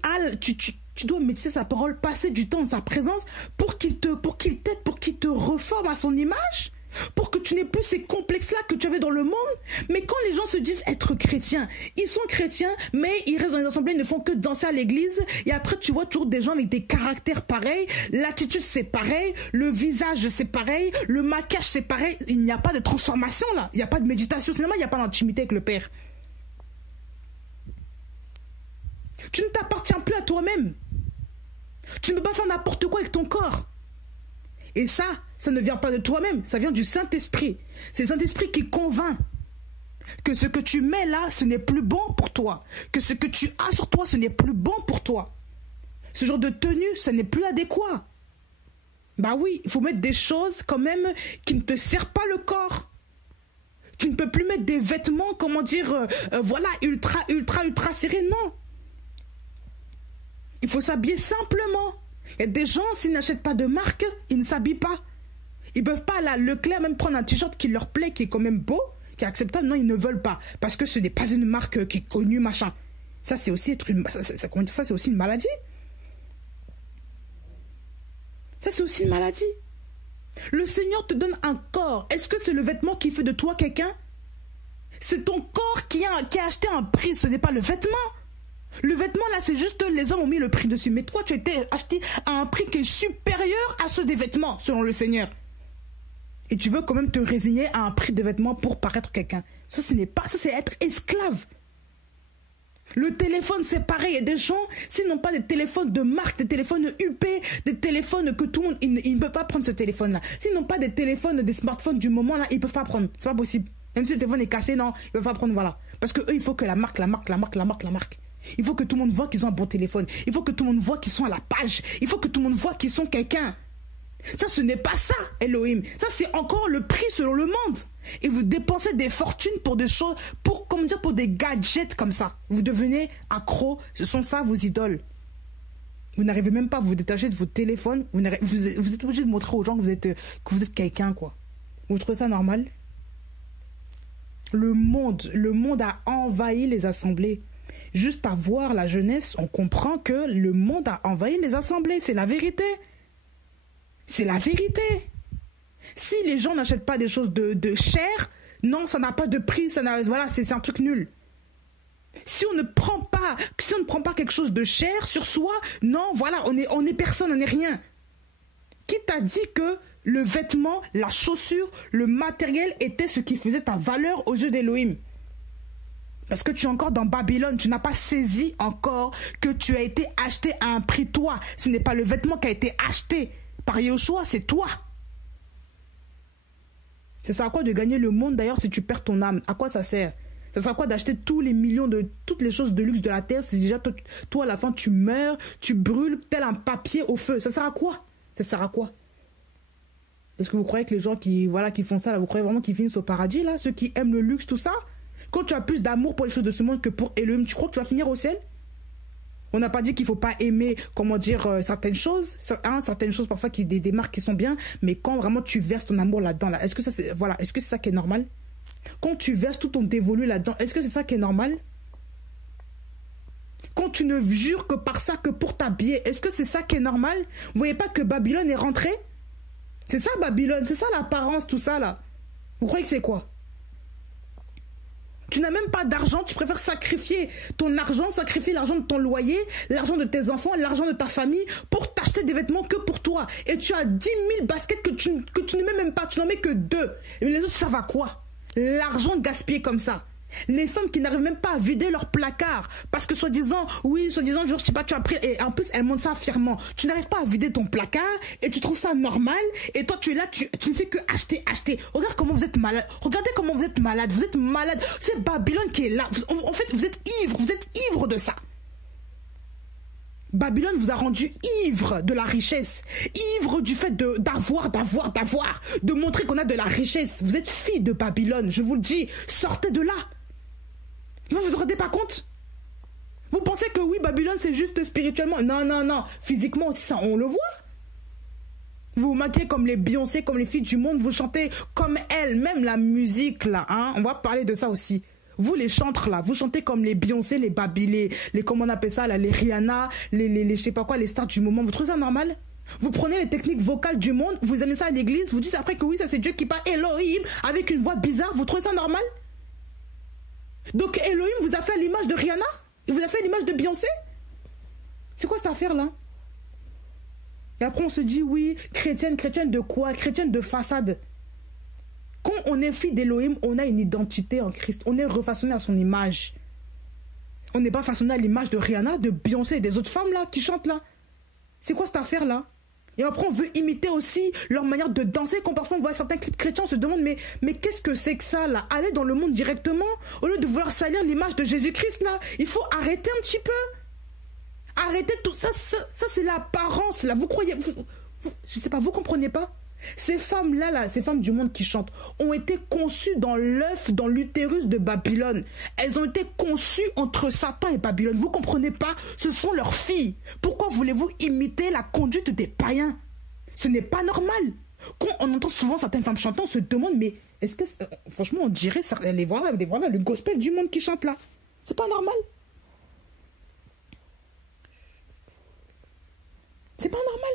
dois méditer sa parole, passer du temps dans sa présence pour qu'il t'aide, pour qu'il te reforme à son image, pour que tu n'aies plus ces complexes-là que tu avais dans le monde. Mais quand les gens se disent être chrétiens, ils sont chrétiens, mais ils restent dans les assemblées, ils ne font que danser à l'église. Et après, tu vois toujours des gens avec des caractères pareils, l'attitude c'est pareil, le visage c'est pareil, le maquillage c'est pareil. Il n'y a pas de transformation là, il n'y a pas de méditation, sinon il n'y a pas d'intimité avec le Père. Tu ne t'appartiens plus à toi-même. Tu ne peux pas faire n'importe quoi avec ton corps. Et ça ne vient pas de toi-même, ça vient du Saint-Esprit. C'est le Saint-Esprit qui convainc que ce que tu mets là, ce n'est plus bon pour toi. Que ce que tu as sur toi, ce n'est plus bon pour toi. Ce genre de tenue, ce n'est plus adéquat. Bah oui, il faut mettre des choses quand même qui ne te servent pas le corps. Tu ne peux plus mettre des vêtements, ultra serrés, non. Il faut s'habiller simplement. Il y a des gens, s'ils n'achètent pas de marque, ils ne s'habillent pas. Ils ne peuvent pas aller à Leclerc même prendre un t-shirt qui leur plaît, qui est quand même beau, qui est acceptable. Non, ils ne veulent pas. Parce que ce n'est pas une marque qui est connue, machin. Ça, c'est aussi c'est aussi une maladie. Ça, c'est aussi une maladie. Le Seigneur te donne un corps. Est-ce que c'est le vêtement qui fait de toi quelqu'un? C'est ton corps qui a acheté un prix. Ce n'est pas le vêtement. Le vêtement, là, c'est juste les hommes ont mis le prix dessus. Mais toi, tu as été acheté à un prix qui est supérieur à ceux des vêtements, selon le Seigneur. Et tu veux quand même te résigner à un prix de vêtements pour paraître quelqu'un. Ça, c'est être esclave. Le téléphone, c'est pareil. Il y a des gens, s'ils n'ont pas des téléphones de marque, des téléphones UP, des téléphones que tout le monde, ils ne peuvent pas prendre ce téléphone-là. S'ils n'ont pas des téléphones, des smartphones du moment, là, ils ne peuvent pas prendre. C'est pas possible. Même si le téléphone est cassé, non, ils ne peuvent pas prendre, voilà. Parce que eux, il faut que la marque. Il faut que tout le monde voit qu'ils ont un bon téléphone. Il faut que tout le monde voit qu'ils sont à la page. Il faut que tout le monde voit qu'ils sont quelqu'un. Ça, ce n'est pas ça, Elohim. Ça, c'est encore le prix selon le monde. Et vous dépensez des fortunes pour des choses, pour des gadgets comme ça. Vous devenez accro. Ce sont ça vos idoles. Vous n'arrivez même pas à vous détacher de votre téléphone. Vous êtes obligé de montrer aux gens que vous êtes quelqu'un, quoi. Vous trouvez ça normal? Le monde a envahi les assemblées. Juste à voir la jeunesse, on comprend que le monde a envahi les assemblées. C'est la vérité. C'est la vérité. Si les gens n'achètent pas des choses de cher, non, ça n'a pas de prix. Voilà, c'est un truc nul. Si on ne prend pas quelque chose de cher sur soi, non, voilà, on est personne, on n'est rien. Qui t'a dit que le vêtement, la chaussure, le matériel était ce qui faisait ta valeur aux yeux d'Elohim? Parce que tu es encore dans Babylone, tu n'as pas saisi encore que tu as été acheté à un prix, toi. Ce n'est pas le vêtement qui a été acheté par Yeshua, c'est toi. Ça sert à quoi de gagner le monde d'ailleurs si tu perds ton âme? À quoi ça sert? Ça sert à quoi d'acheter tous les millions de toutes les choses de luxe de la terre si déjà toi à la fin tu meurs, tu brûles tel un papier au feu? Ça sert à quoi? Ça sert à quoi? Est-ce que vous croyez que les gens qui font ça, là, vous croyez vraiment qu'ils finissent au paradis, là? Ceux qui aiment le luxe, tout ça? Quand tu as plus d'amour pour les choses de ce monde que pour Elohim, tu crois que tu vas finir au ciel? On n'a pas dit qu'il ne faut pas aimer, comment dire, certaines choses, certaines choses parfois des marques qui sont bien, mais quand vraiment tu verses ton amour là-dedans, là, est-ce que c'est ça qui est normal? Quand tu verses tout ton dévolu là-dedans, est-ce que c'est ça qui est normal? Quand tu ne jures que par ça, que pour t'habiller, est-ce que c'est ça qui est normal? Vous voyez pas que Babylone est rentrée? C'est ça Babylone, c'est ça l'apparence, tout ça là. Vous croyez que c'est quoi? Tu n'as même pas d'argent, tu préfères sacrifier ton argent, sacrifier l'argent de ton loyer, l'argent de tes enfants, l'argent de ta famille pour t'acheter des vêtements que pour toi. Et tu as 10 000 baskets que tu ne mets même pas, tu n'en mets que 2. Et les autres, ça va quoi? L'argent gaspillé comme ça. Les femmes qui n'arrivent même pas à vider leur placard parce que soi-disant, genre, je sais pas, tu as pris, et en plus, elles montrent ça fièrement. Tu n'arrives pas à vider ton placard et tu trouves ça normal et toi, tu es là, tu ne fais que acheter. Regarde comment vous êtes malade. Regardez comment vous êtes malade. Vous êtes malade. C'est Babylone qui est là. En fait, vous êtes ivre de ça. Babylone vous a rendu ivre de la richesse, ivre du fait d'avoir, de montrer qu'on a de la richesse. Vous êtes fille de Babylone, je vous le dis, sortez de là. Vous vous rendez pas compte? Vous pensez que oui, Babylone c'est juste spirituellement? Non, physiquement aussi ça, on le voit. Vous vous maquillez comme les Beyoncé, comme les filles du monde, vous chantez comme elles, même la musique là, hein, on va parler de ça aussi. Vous les chantres là, vous chantez comme les Beyoncé, les Babi, les comment on appelle ça là, les Rihanna, les je sais pas quoi, les stars du moment. Vous trouvez ça normal? Vous prenez les techniques vocales du monde, vous amenez ça à l'église, vous dites après que oui, ça c'est Dieu qui parle, Elohim, avec une voix bizarre. Vous trouvez ça normal? Donc Elohim vous a fait à l'image de Rihanna? Il vous a fait à l'image de Beyoncé? C'est quoi cette affaire là? Et après on se dit oui, chrétienne de quoi? Chrétienne de façade. Quand on est fille d'Elohim, on a une identité en Christ. On est refaçonné à son image. On n'est pas façonné à l'image de Rihanna, de Beyoncé et des autres femmes là qui chantent là. C'est quoi cette affaire là? Et après on veut imiter aussi leur manière de danser. Quand parfois on voit certains clips chrétiens, on se demande mais qu'est-ce que c'est que ça là? Allez dans le monde directement au lieu de vouloir salir l'image de Jésus-Christ là. Il faut arrêter un petit peu. Arrêtez tout ça. Ça c'est l'apparence là. Vous croyez... je sais pas, vous comprenez pas? Ces femmes-là, ces femmes du monde qui chantent, ont été conçues dans l'œuf, dans l'utérus de Babylone. Elles ont été conçues entre Satan et Babylone. Vous comprenez pas? Ce sont leurs filles. Pourquoi voulez-vous imiter la conduite des païens? Ce n'est pas normal. Quand on entend souvent certaines femmes chanter, on se demande, mais est-ce que... franchement, on dirait, voilà, le gospel du monde qui chante là. C'est pas normal. C'est pas normal.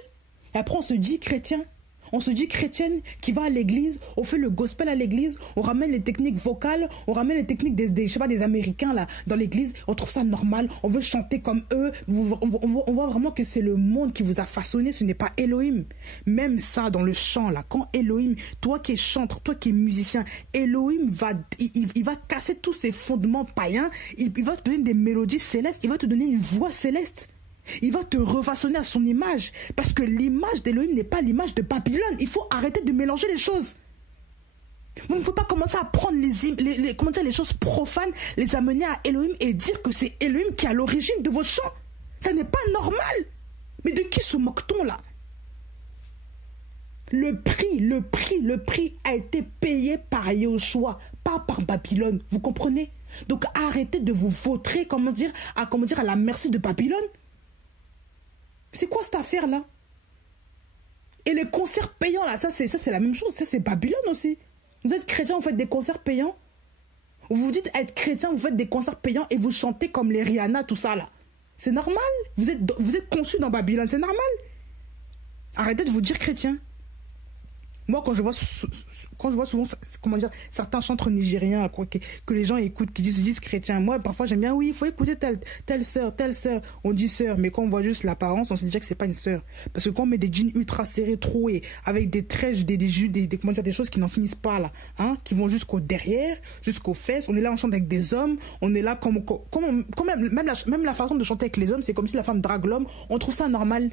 Et après, on se dit chrétien. On se dit chrétienne qui va à l'église, on fait le gospel à l'église, on ramène les techniques vocales, on ramène les techniques des Américains là dans l'église, on trouve ça normal, on veut chanter comme eux, on voit vraiment que c'est le monde qui vous a façonné, ce n'est pas Elohim. Même ça dans le chant là, quand Elohim, toi qui es chanteur, toi qui es musicien, Elohim il va casser tous ces fondements païens, il va te donner des mélodies célestes, il va te donner une voix céleste. Il va te refaçonner à son image. Parce que l'image d'Elohim n'est pas l'image de Babylone. Il faut arrêter de mélanger les choses. Vous ne pouvez pas commencer à prendre les choses profanes, les amener à Elohim et dire que c'est Elohim qui est à l'origine de votre chant. Ça n'est pas normal. Mais de qui se moque-t-on là? Le prix a été payé par Yahushua, pas par Babylone. Vous comprenez? Donc arrêtez de vous vautrer, à la merci de Babylone. C'est quoi cette affaire-là? Et les concerts payants, là, ça c'est la même chose. Ça, c'est Babylone aussi. Vous êtes chrétien, vous faites des concerts payants. Vous vous dites être chrétien, vous faites des concerts payants et vous chantez comme les Rihanna, tout ça, là. C'est normal. Vous êtes conçus dans Babylone, c'est normal. Arrêtez de vous dire chrétien. Moi, quand je vois souvent, certains chanteurs nigériens que les gens écoutent, qui se disent chrétiens, moi, parfois, j'aime bien, oui, il faut écouter telle sœur. On dit sœur, mais quand on voit juste l'apparence, on se dit déjà que c'est pas une sœur. Parce que quand on met des jeans ultra serrés, troués, avec des trèches, des choses qui n'en finissent pas, là, hein, qui vont jusqu'au derrière, jusqu'aux fesses, on est là, on chante avec des hommes, on est là même la façon de chanter avec les hommes, c'est comme si la femme drague l'homme, on trouve ça normal.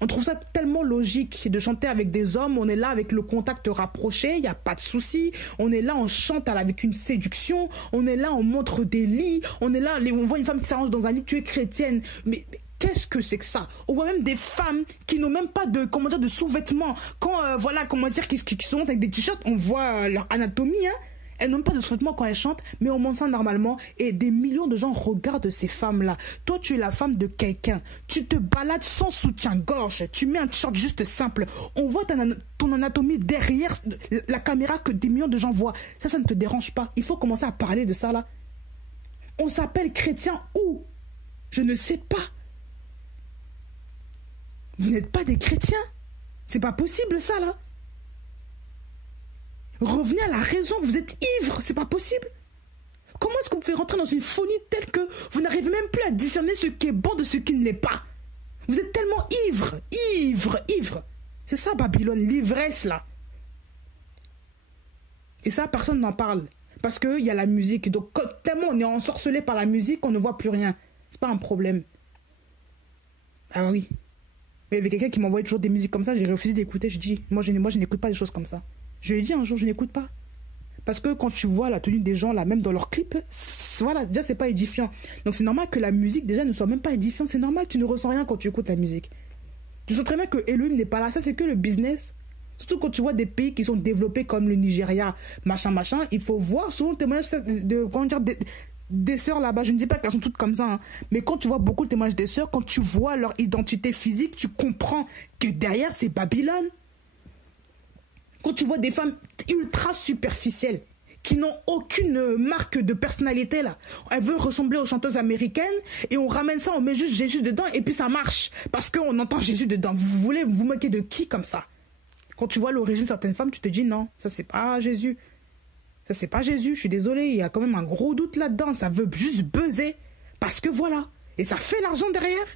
On trouve ça tellement logique de chanter avec des hommes. On est là avec le contact rapproché, il n'y a pas de souci. On est là, on chante avec une séduction. On est là, on montre des lits. On est là, on voit une femme qui s'arrange dans un lit, tu es chrétienne. Mais qu'est-ce que c'est que ça? On voit même des femmes qui n'ont même pas de sous-vêtements. Quand, qui se montent avec des t-shirts, on voit leur anatomie, hein. Elles n'ont pas de sous-vêtements quand elles chantent, mais on monte ça normalement et des millions de gens regardent ces femmes-là. Toi, tu es la femme de quelqu'un. Tu te balades sans soutien-gorge. Tu mets un t-shirt juste simple. On voit ton anatomie derrière la caméra que des millions de gens voient. Ça ne te dérange pas. Il faut commencer à parler de ça là. On s'appelle chrétien où? Je ne sais pas. Vous n'êtes pas des chrétiens. C'est pas possible ça là. Revenez à la raison, vous êtes ivre, c'est pas possible. Comment est-ce que vous pouvez rentrer dans une folie telle que vous n'arrivez même plus à discerner ce qui est bon de ce qui ne l'est pas? Vous êtes tellement ivre, ivre. C'est ça Babylone, l'ivresse là. Et ça, personne n'en parle. Parce qu'il y a la musique. Donc tellement on est ensorcelé par la musique qu'on ne voit plus rien. C'est pas un problème. Ah oui. Il y avait quelqu'un qui m'envoyait toujours des musiques comme ça, j'ai refusé d'écouter. Je dis, moi je n'écoute pas des choses comme ça. Je lui ai dit un jour, je n'écoute pas. Parce que quand tu vois la tenue des gens, là, même dans leurs clips, voilà, déjà, c'est pas édifiant. Donc, c'est normal que la musique, déjà, ne soit même pas édifiante. C'est normal, tu ne ressens rien quand tu écoutes la musique. Tu sens très bien que Elohim n'est pas là. Ça, c'est que le business. Surtout quand tu vois des pays qui sont développés comme le Nigeria, machin. Il faut voir souvent le témoignage des sœurs là-bas. Je ne dis pas qu'elles sont toutes comme ça. Hein. Mais quand tu vois beaucoup de témoignages des sœurs, quand tu vois leur identité physique, tu comprends que derrière, c'est Babylone. Quand tu vois des femmes ultra superficielles, qui n'ont aucune marque de personnalité là. Elles veulent ressembler aux chanteuses américaines et on ramène ça, on met juste Jésus dedans et puis ça marche. Parce qu'on entend Jésus dedans. Vous voulez vous moquer de qui comme ça? Quand tu vois l'origine de certaines femmes, tu te dis non, ça c'est pas Jésus. Ça c'est pas Jésus, je suis désolée, il y a quand même un gros doute là-dedans. Ça veut juste buzzer. Parce que voilà. Et ça fait l'argent derrière.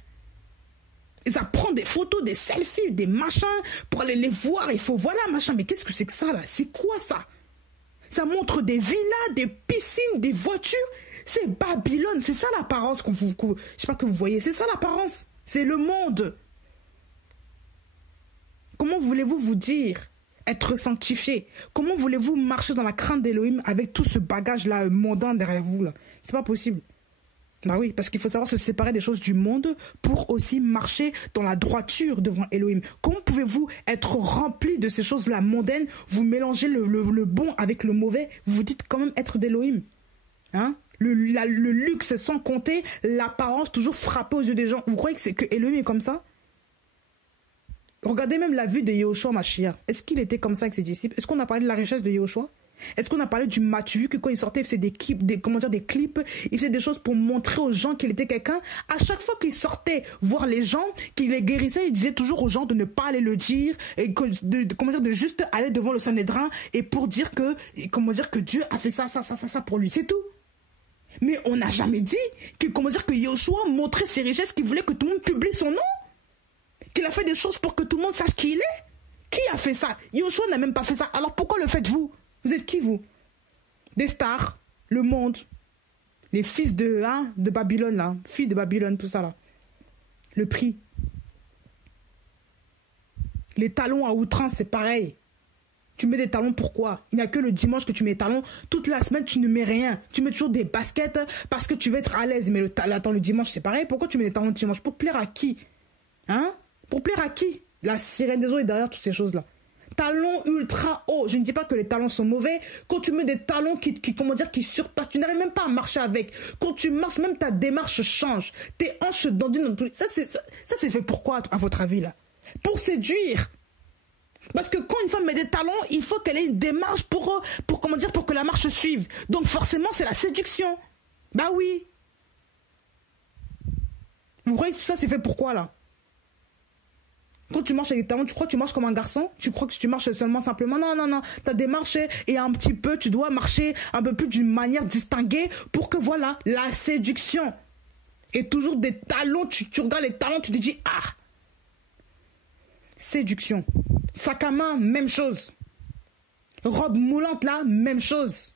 Et ça prend des photos, des selfies, des machins pour aller les voir. Il faut, voilà, machin. Mais qu'est-ce que c'est que ça, là? C'est quoi, ça? Ça montre des villas, des piscines, des voitures. C'est Babylone. C'est ça l'apparence je sais pas que vous voyez. C'est ça l'apparence. C'est le monde. Comment voulez-vous vous dire être sanctifié? Comment voulez-vous marcher dans la crainte d'Elohim avec tout ce bagage-là mondain derrière vous, là? C'est pas possible. Bah oui, parce qu'il faut savoir se séparer des choses du monde pour aussi marcher dans la droiture devant Elohim. Comment pouvez-vous être rempli de ces choses-là mondaines? Vous mélangez le bon avec le mauvais. Vous vous dites quand même être d'Elohim. Hein? Le luxe sans compter, l'apparence toujours frappée aux yeux des gens. Vous croyez que Elohim est comme ça? Regardez même la vie de Yehoshua Mashiach. Est-ce qu'il était comme ça avec ses disciples? Est-ce qu'on a parlé de la richesse de Yehoshua? Est-ce qu'on a parlé du Matthieu que quand il sortait, il faisait des clips, des clips, il faisait des choses pour montrer aux gens qu'il était quelqu'un. À chaque fois qu'il sortait voir les gens, qu'il les guérissait, il disait toujours aux gens de ne pas aller le dire et de juste aller devant le Sanhédrin et pour dire que Dieu a fait ça pour lui. C'est tout. Mais on n'a jamais dit que Yehoshua montrait ses richesses, qu'il voulait que tout le monde publie son nom, qu'il a fait des choses pour que tout le monde sache qui il est. Qui a fait ça? Yehoshua n'a même pas fait ça. Alors pourquoi le faites-vous? Vous êtes qui, vous? Des stars, le monde, les fils de Babylone, là, filles de Babylone, tout ça, là. Le prix. Les talons à outrance, c'est pareil. Tu mets des talons, pourquoi? Il n'y a que le dimanche que tu mets des talons. Toute la semaine, tu ne mets rien. Tu mets toujours des baskets parce que tu veux être à l'aise. Mais le dimanche, c'est pareil. Pourquoi tu mets des talons le dimanche? Pour plaire à qui? Hein? Pour plaire à qui? La sirène des eaux est derrière toutes ces choses-là. Talons ultra hauts. Je ne dis pas que les talons sont mauvais. Quand tu mets des talons qui surpassent, tu n'arrives même pas à marcher avec. Quand tu marches, même ta démarche change. Tes hanches se dandinent dans tous les... Ça, c'est fait pourquoi, à votre avis, là? Pour séduire. Parce que quand une femme met des talons, il faut qu'elle ait une démarche pour que la marche suive. Donc forcément, c'est la séduction. Bah oui. Vous voyez, tout ça, c'est fait pourquoi, là? Quand tu marches avec des talons, tu crois que tu marches comme un garçon? Tu crois que tu marches seulement simplement? Non. Ta démarche et un petit peu, tu dois marcher un peu plus d'une manière distinguée pour que voilà, la séduction. Et toujours des talons, tu regardes les talons, tu te dis, ah! Séduction. Sac à main, même chose. Robe moulante là, même chose.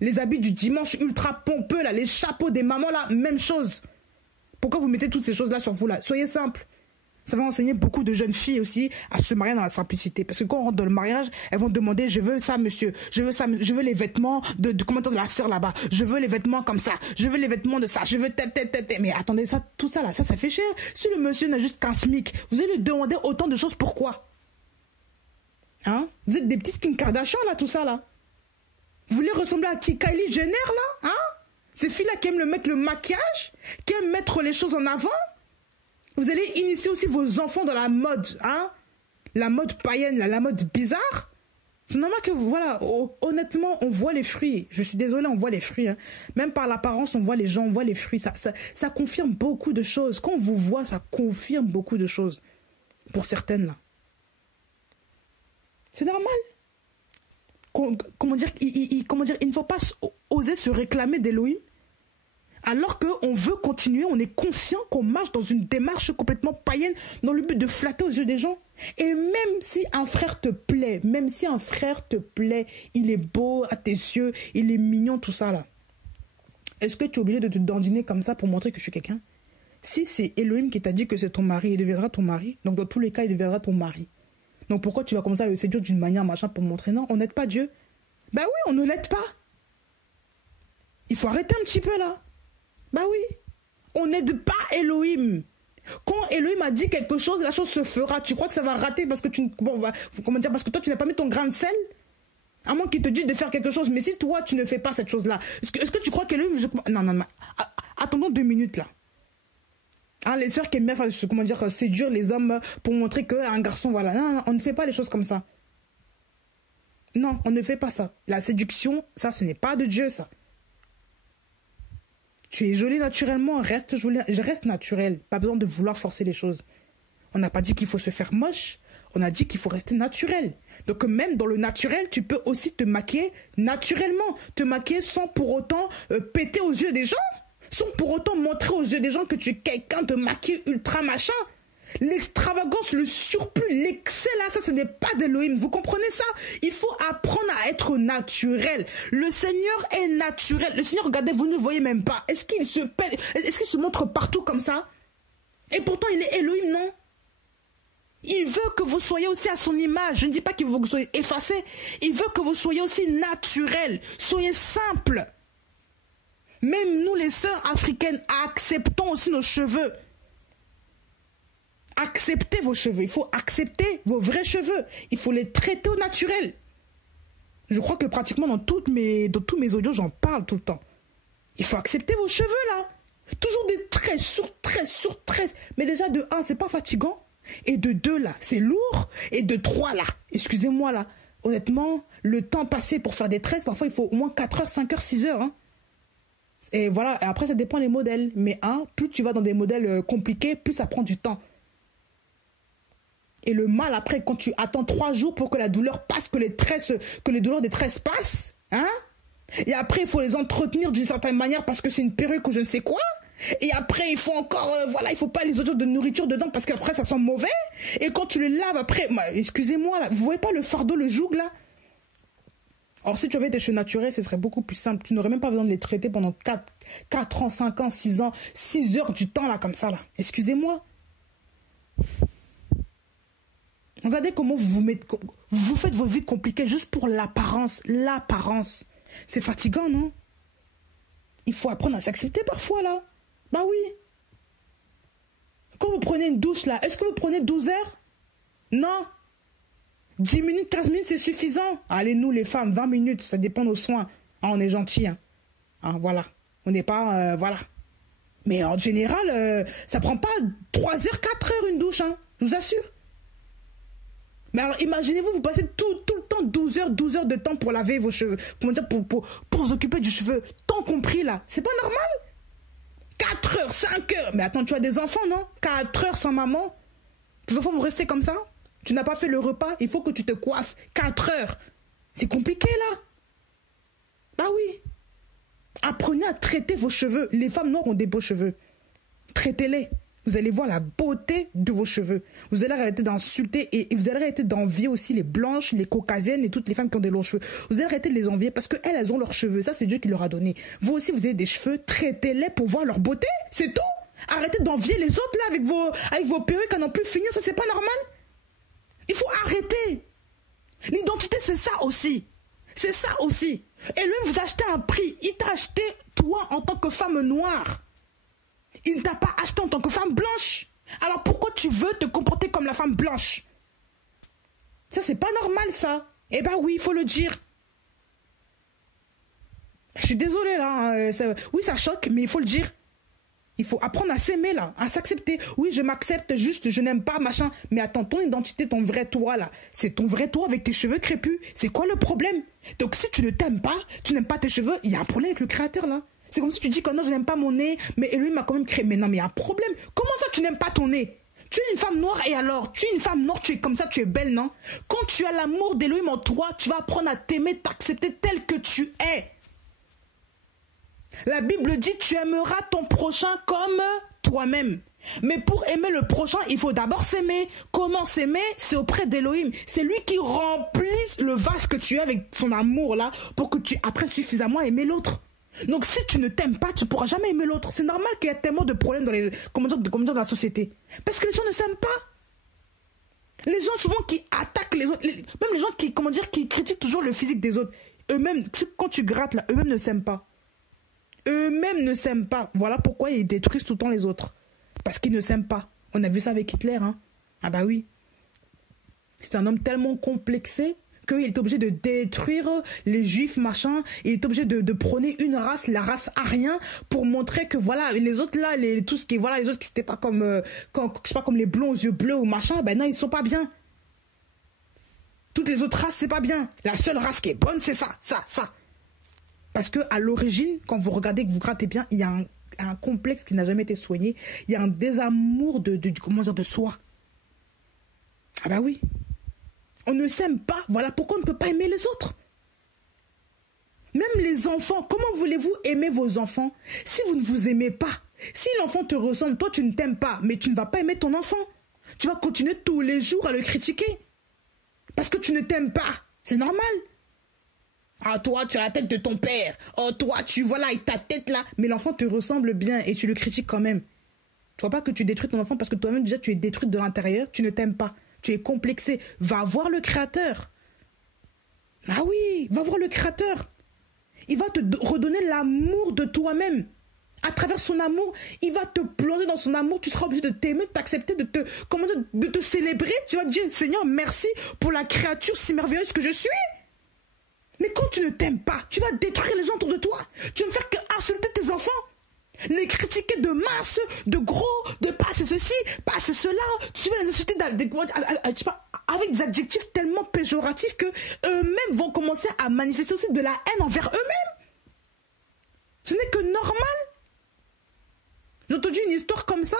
Les habits du dimanche ultra pompeux là, les chapeaux des mamans là, même chose. Pourquoi vous mettez toutes ces choses là sur vous là? Soyez simple. Ça va enseigner beaucoup de jeunes filles aussi à se marier dans la simplicité. Parce que quand on rentre dans le mariage, elles vont demander, je veux ça, monsieur. Je veux les vêtements de la sœur là-bas. Je veux les vêtements comme ça. Je veux les vêtements de ça. Je veux Mais attendez, ça, tout ça là, ça fait cher. Si le monsieur n'a juste qu'un SMIC, vous allez lui demander autant de choses, pourquoi? Hein? Vous êtes des petites Kim Kardashian là, tout ça là. Vous voulez ressembler à qui? Kylie Jenner, là, hein? Ces filles-là qui aiment mettre le maquillage, qui aiment mettre les choses en avant. Vous allez initier aussi vos enfants dans la mode, hein? La mode païenne, la mode bizarre. C'est normal que, voilà, honnêtement, on voit les fruits. Je suis désolée, on voit les fruits. Hein. Même par l'apparence, on voit les gens, on voit les fruits. Ça confirme beaucoup de choses. Quand on vous voit, ça confirme beaucoup de choses. Pour certaines, là. C'est normal. Comment dire, il ne faut pas oser se réclamer d'Elohim. Alors qu'on veut continuer, on est conscient qu'on marche dans une démarche complètement païenne dans le but de flatter aux yeux des gens. Et même si un frère te plaît, il est beau à tes yeux, il est mignon, tout ça là. Est-ce que tu es obligé de te dandiner comme ça pour montrer que je suis quelqu'un? Si c'est Elohim qui t'a dit que c'est ton mari, il deviendra ton mari. Donc dans tous les cas, il deviendra ton mari. Donc pourquoi tu vas commencer à le séduire d'une manière machin pour montrer? Non, on n'aide pas Dieu. Ben oui, on ne l'aide pas. Il faut arrêter un petit peu là. Bah oui, on n'aide pas Elohim. Quand Elohim a dit quelque chose, la chose se fera. Tu crois que ça va rater parce que parce que toi tu n'as pas mis ton grain de sel? À moins qu'il te dise de faire quelque chose. Mais si toi tu ne fais pas cette chose-là, est-ce que tu crois qu'Elohim... Non. Attendons 2 minutes là. Hein, les sœurs qui aiment bien séduire les hommes pour montrer qu'un garçon, voilà. Non, on ne fait pas les choses comme ça. Non, on ne fait pas ça. La séduction, ça, ce n'est pas de Dieu, ça. Tu es jolie naturellement, reste naturel. Pas besoin de vouloir forcer les choses. On n'a pas dit qu'il faut se faire moche, on a dit qu'il faut rester naturel. Donc même dans le naturel, tu peux aussi te maquiller naturellement. Te maquiller sans pour autant péter aux yeux des gens. Sans pour autant montrer aux yeux des gens que tu es quelqu'un de maquillé ultra machin. L'extravagance, le surplus, l'excès là, ça ce n'est pas d'Elohim. Vous comprenez ça? Il faut apprendre à être naturel. Le Seigneur est naturel. Le Seigneur, regardez, vous ne le voyez même pas. Est-ce qu'il se montre partout comme ça? Et pourtant il est Elohim, non? Il veut que vous soyez aussi à son image. Je ne dis pas qu'il veut que vous soyez effacés. Il veut que vous soyez aussi naturel. Soyez simple. Même nous les sœurs africaines, acceptons aussi nos cheveux. Acceptez vos cheveux, il faut accepter vos vrais cheveux. Il faut les traiter au naturel. Je crois que pratiquement dans tous mes audios, j'en parle tout le temps. Il faut accepter vos cheveux là. Toujours des traits sur traits sur traits. Mais déjà de 1, c'est pas fatigant. Et de 2 là, c'est lourd. Et de 3 là, excusez-moi là. Honnêtement, le temps passé pour faire des tresses, parfois il faut au moins 4 heures, 5 heures, 6 heures. Hein. Et voilà, et après ça dépend des modèles. Mais plus tu vas dans des modèles compliqués, plus ça prend du temps. Et le mal après, quand tu attends 3 jours pour que la douleur passe, que les douleurs des tresses passent, hein? Et après, il faut les entretenir d'une certaine manière parce que c'est une perruque ou je ne sais quoi. Et après, il faut encore, il faut pas les odeurs de nourriture dedans parce qu'après, ça sent mauvais. Et quand tu les laves après, excusez-moi, là, vous voyez pas le fardeau, le joug, là? Alors, si tu avais des cheveux naturels, ce serait beaucoup plus simple. Tu n'aurais même pas besoin de les traiter pendant 4 ans, 5 ans, 6 ans, 6 heures du temps, là, comme ça, là. Excusez-moi. Regardez comment vous faites vos vies compliquées juste pour l'apparence. L'apparence. C'est fatigant, non? Il faut apprendre à s'accepter parfois, là. Bah oui. Quand vous prenez une douche, là, est-ce que vous prenez 12 heures? Non. 10 minutes, 15 minutes, c'est suffisant. Allez, nous, les femmes, 20 minutes, ça dépend de nos soins. On est gentils, hein. Voilà. On n'est pas... voilà. Mais en général, ça prend pas 3 heures, 4 heures une douche, hein. Je vous assure. Mais alors, imaginez-vous, vous passez tout le temps 12 heures de temps pour laver vos cheveux. Comment dire, pour vous occuper du cheveu. Temps compris, là. C'est pas normal. 4 heures, 5 heures. Mais attends, tu as des enfants, non? 4 heures sans maman. Tes enfants vont rester comme ça? Tu n'as pas fait le repas, il faut que tu te coiffes. 4 heures. C'est compliqué, là. Bah oui. Apprenez à traiter vos cheveux. Les femmes noires ont des beaux cheveux. Traitez-les. Vous allez voir la beauté de vos cheveux. Vous allez arrêter d'insulter et vous allez arrêter d'envier aussi les blanches, les caucasiennes et toutes les femmes qui ont des longs cheveux. Vous allez arrêter de les envier parce qu'elles, elles ont leurs cheveux. Ça, c'est Dieu qui leur a donné. Vous aussi, vous avez des cheveux. Traitez-les pour voir leur beauté. C'est tout. Arrêtez d'envier les autres là avec vos perruques à n'en plus finir. Ça, c'est pas normal. Il faut arrêter. L'identité, c'est ça aussi. C'est ça aussi. Et lui, vous achetez un prix. Il t'a acheté, toi, en tant que femme noire. Il ne t'a pas acheté en tant que femme blanche. Alors pourquoi tu veux te comporter comme la femme blanche? Ça, c'est pas normal, ça. Eh ben oui, il faut le dire. Je suis désolée là, hein, oui ça choque, mais il faut le dire. Il faut apprendre à s'aimer là, à s'accepter. Oui, je m'accepte, juste je n'aime pas, machin. Mais attends, ton identité, ton vrai toi là, c'est ton vrai toi avec tes cheveux crépus. C'est quoi le problème? Donc si tu ne t'aimes pas, tu n'aimes pas tes cheveux, il y a un problème avec le créateur là. C'est comme si tu dis que non, je n'aime pas mon nez, mais lui m'a quand même créé. Mais non, mais il y a un problème. Comment ça tu n'aimes pas ton nez? Tu es une femme noire et alors? Tu es une femme noire, tu es comme ça, tu es belle, non? Quand tu as l'amour d'Elohim en toi, tu vas apprendre à t'aimer, t'accepter tel que tu es. La Bible dit tu aimeras ton prochain comme toi-même. Mais pour aimer le prochain, il faut d'abord s'aimer. Comment s'aimer? C'est auprès d'Elohim. C'est lui qui remplit le vase que tu es avec son amour là pour que tu apprennes suffisamment à aimer l'autre. Donc si tu ne t'aimes pas, tu ne pourras jamais aimer l'autre. C'est normal qu'il y ait tellement de problèmes dans la société. Parce que les gens ne s'aiment pas. Les gens souvent qui attaquent les autres, même les gens qui critiquent toujours le physique des autres, eux-mêmes, quand tu grattes là, eux-mêmes ne s'aiment pas. Eux-mêmes ne s'aiment pas. Voilà pourquoi ils détruisent tout le temps les autres. Parce qu'ils ne s'aiment pas. On a vu ça avec Hitler, hein. Ah bah oui. C'est un homme tellement complexé qu'il est obligé de détruire les juifs, machin. Il est obligé de prôner une race, la race arien, pour montrer que voilà, les autres là, les autres qui n'étaient pas comme, je sais pas, comme les blonds aux yeux bleus ou machin, ben non, ils sont pas bien. Toutes les autres races, c'est pas bien. La seule race qui est bonne, c'est ça. Parce que à l'origine, quand vous regardez, que vous grattez bien, il y a un complexe qui n'a jamais été soigné. Il y a un désamour de soi. Ah bah oui. On ne s'aime pas. Voilà pourquoi on ne peut pas aimer les autres. Même les enfants, comment voulez-vous aimer vos enfants si vous ne vous aimez pas? Si l'enfant te ressemble, toi tu ne t'aimes pas, mais tu ne vas pas aimer ton enfant. Tu vas continuer tous les jours à le critiquer. Parce que tu ne t'aimes pas. C'est normal. Ah, toi, tu as la tête de ton père. Oh, toi, voilà, et ta tête là. Mais l'enfant te ressemble bien et tu le critiques quand même. Tu vois pas que tu détruis ton enfant parce que toi-même, déjà, tu es détruite de l'intérieur. Tu ne t'aimes pas. Tu es complexé. Va voir le Créateur. Ah oui, va voir le Créateur. Il va te redonner l'amour de toi-même. À travers son amour, il va te plonger dans son amour. Tu seras obligé de t'aimer, de t'accepter, de te célébrer. Tu vas te dire, Seigneur, merci pour la créature si merveilleuse que je suis. Mais quand tu ne t'aimes pas, tu vas détruire les gens autour de toi. Tu vas ne faire que insulter tes enfants. Les critiquer de mince, de gros, de pas c'est ceci, pas c'est cela. Tu vas les insulter avec des adjectifs tellement péjoratifs que eux-mêmes vont commencer à manifester aussi de la haine envers eux-mêmes. Ce n'est que normal. J'ai entendu une histoire comme ça.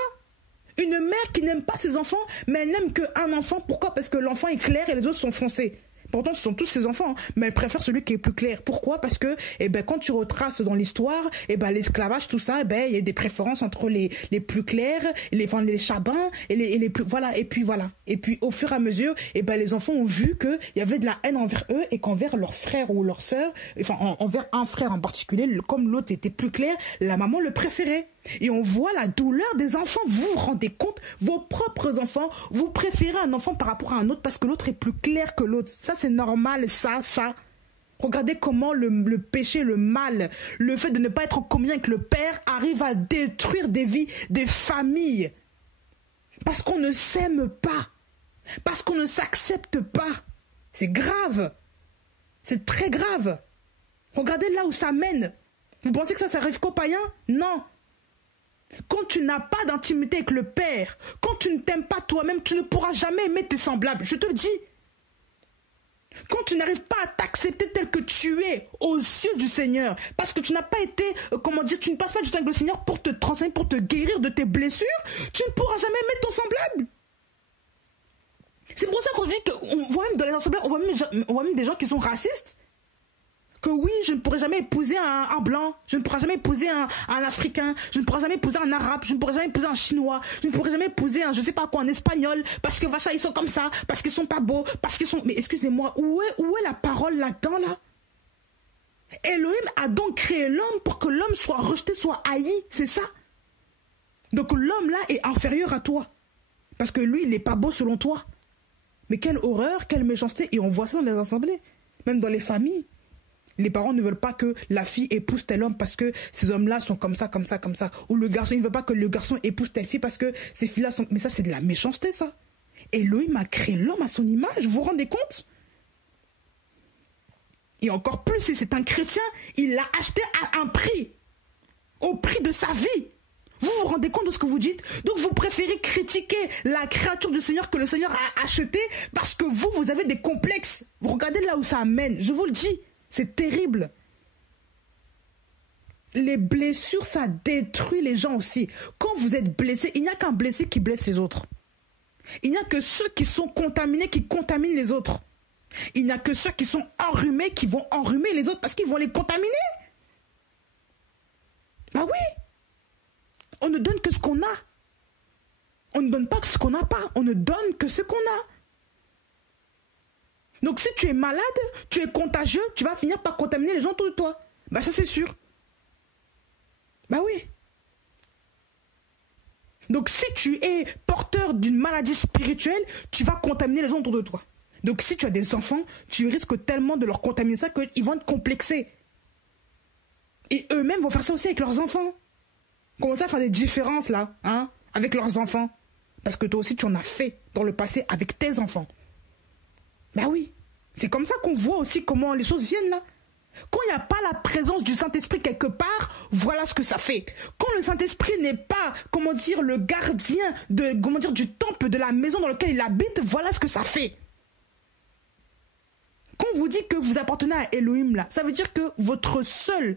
Une mère qui n'aime pas ses enfants, mais elle n'aime qu'un enfant. Pourquoi? Parce que l'enfant est clair et les autres sont foncés. Pourtant, ce sont tous ses enfants, hein, mais elle préfère celui qui est plus clair. Pourquoi? Parce que, quand tu retraces dans l'histoire, l'esclavage, tout ça, il y a des préférences entre les plus clairs, les chabins et les plus, voilà. Et puis voilà. Et puis au fur et à mesure, les enfants ont vu que il y avait de la haine envers eux et qu'envers leur frère ou leur sœur, envers un frère en particulier, comme l'autre était plus clair, la maman le préférait. Et on voit la douleur des enfants. Vous vous rendez compte? Vos propres enfants, vous préférez un enfant par rapport à un autre parce que l'autre est plus clair que l'autre. Ça, c'est normal, ça. Regardez comment le péché, le mal, le fait de ne pas être en communion avec le Père arrive à détruire des vies, des familles. Parce qu'on ne s'aime pas. Parce qu'on ne s'accepte pas. C'est grave. C'est très grave. Regardez là où ça mène. Vous pensez que ça arrive qu'aux païens? Non. Quand tu n'as pas d'intimité avec le Père, quand tu ne t'aimes pas toi-même, tu ne pourras jamais aimer tes semblables. Je te le dis. Quand tu n'arrives pas à t'accepter tel que tu es aux yeux du Seigneur, parce que tu n'as pas été, tu ne passes pas du temps avec le Seigneur pour te transcender, pour te guérir de tes blessures, tu ne pourras jamais aimer ton semblable. C'est pour ça qu'on se dit qu'on voit même dans les assemblages, on voit même des gens qui sont racistes. Que oui, je ne pourrai jamais épouser un blanc, je ne pourrai jamais épouser un africain, je ne pourrai jamais épouser un arabe, je ne pourrai jamais épouser un chinois, je ne pourrai jamais épouser un je sais pas quoi, un espagnol, parce que vacha, ils sont comme ça, parce qu'ils sont pas beaux, parce qu'ils sont... Mais excusez-moi, où est la parole là-dedans, là? Elohim a donc créé l'homme pour que l'homme soit rejeté, soit haï, c'est ça? Donc l'homme là est inférieur à toi, parce que lui, il n'est pas beau selon toi. Mais quelle horreur, quelle méchanceté, et on voit ça dans les assemblées, même dans les familles. Les parents ne veulent pas que la fille épouse tel homme parce que ces hommes-là sont comme ça, comme ça, comme ça. Ou le garçon, il ne veut pas que le garçon épouse telle fille parce que ces filles-là sont... Mais ça, c'est de la méchanceté, ça. Elohim a créé l'homme à son image, vous vous rendez compte? Et encore plus, si c'est un chrétien, il l'a acheté à un prix. Au prix de sa vie. Vous vous rendez compte de ce que vous dites? Donc vous préférez critiquer la créature du Seigneur que le Seigneur a achetée parce que vous avez des complexes. Vous regardez là où ça amène. Je vous le dis, c'est terrible. Les blessures, ça détruit les gens aussi. Quand vous êtes blessé, il n'y a qu'un blessé qui blesse les autres. Il n'y a que ceux qui sont contaminés qui contaminent les autres. Il n'y a que ceux qui sont enrhumés qui vont enrhumer les autres parce qu'ils vont les contaminer. Bah oui. On ne donne que ce qu'on a. On ne donne pas ce qu'on n'a pas. On ne donne que ce qu'on a. Donc si tu es malade, tu es contagieux, tu vas finir par contaminer les gens autour de toi. Bah ça c'est sûr. Bah oui. Donc si tu es porteur d'une maladie spirituelle, tu vas contaminer les gens autour de toi. Donc si tu as des enfants, tu risques tellement de leur contaminer ça qu'ils vont être complexés. Et eux-mêmes vont faire ça aussi avec leurs enfants. Commencer à faire des différences là, hein, avec leurs enfants. Parce que toi aussi tu en as fait dans le passé avec tes enfants. Bah oui. C'est comme ça qu'on voit aussi comment les choses viennent là. Quand il n'y a pas la présence du Saint-Esprit quelque part, voilà ce que ça fait. Quand le Saint-Esprit n'est pas, comment dire, le gardien de, comment dire, du temple, de la maison dans laquelle il habite, voilà ce que ça fait. Quand on vous dit que vous appartenez à Elohim là, ça veut dire que votre seul,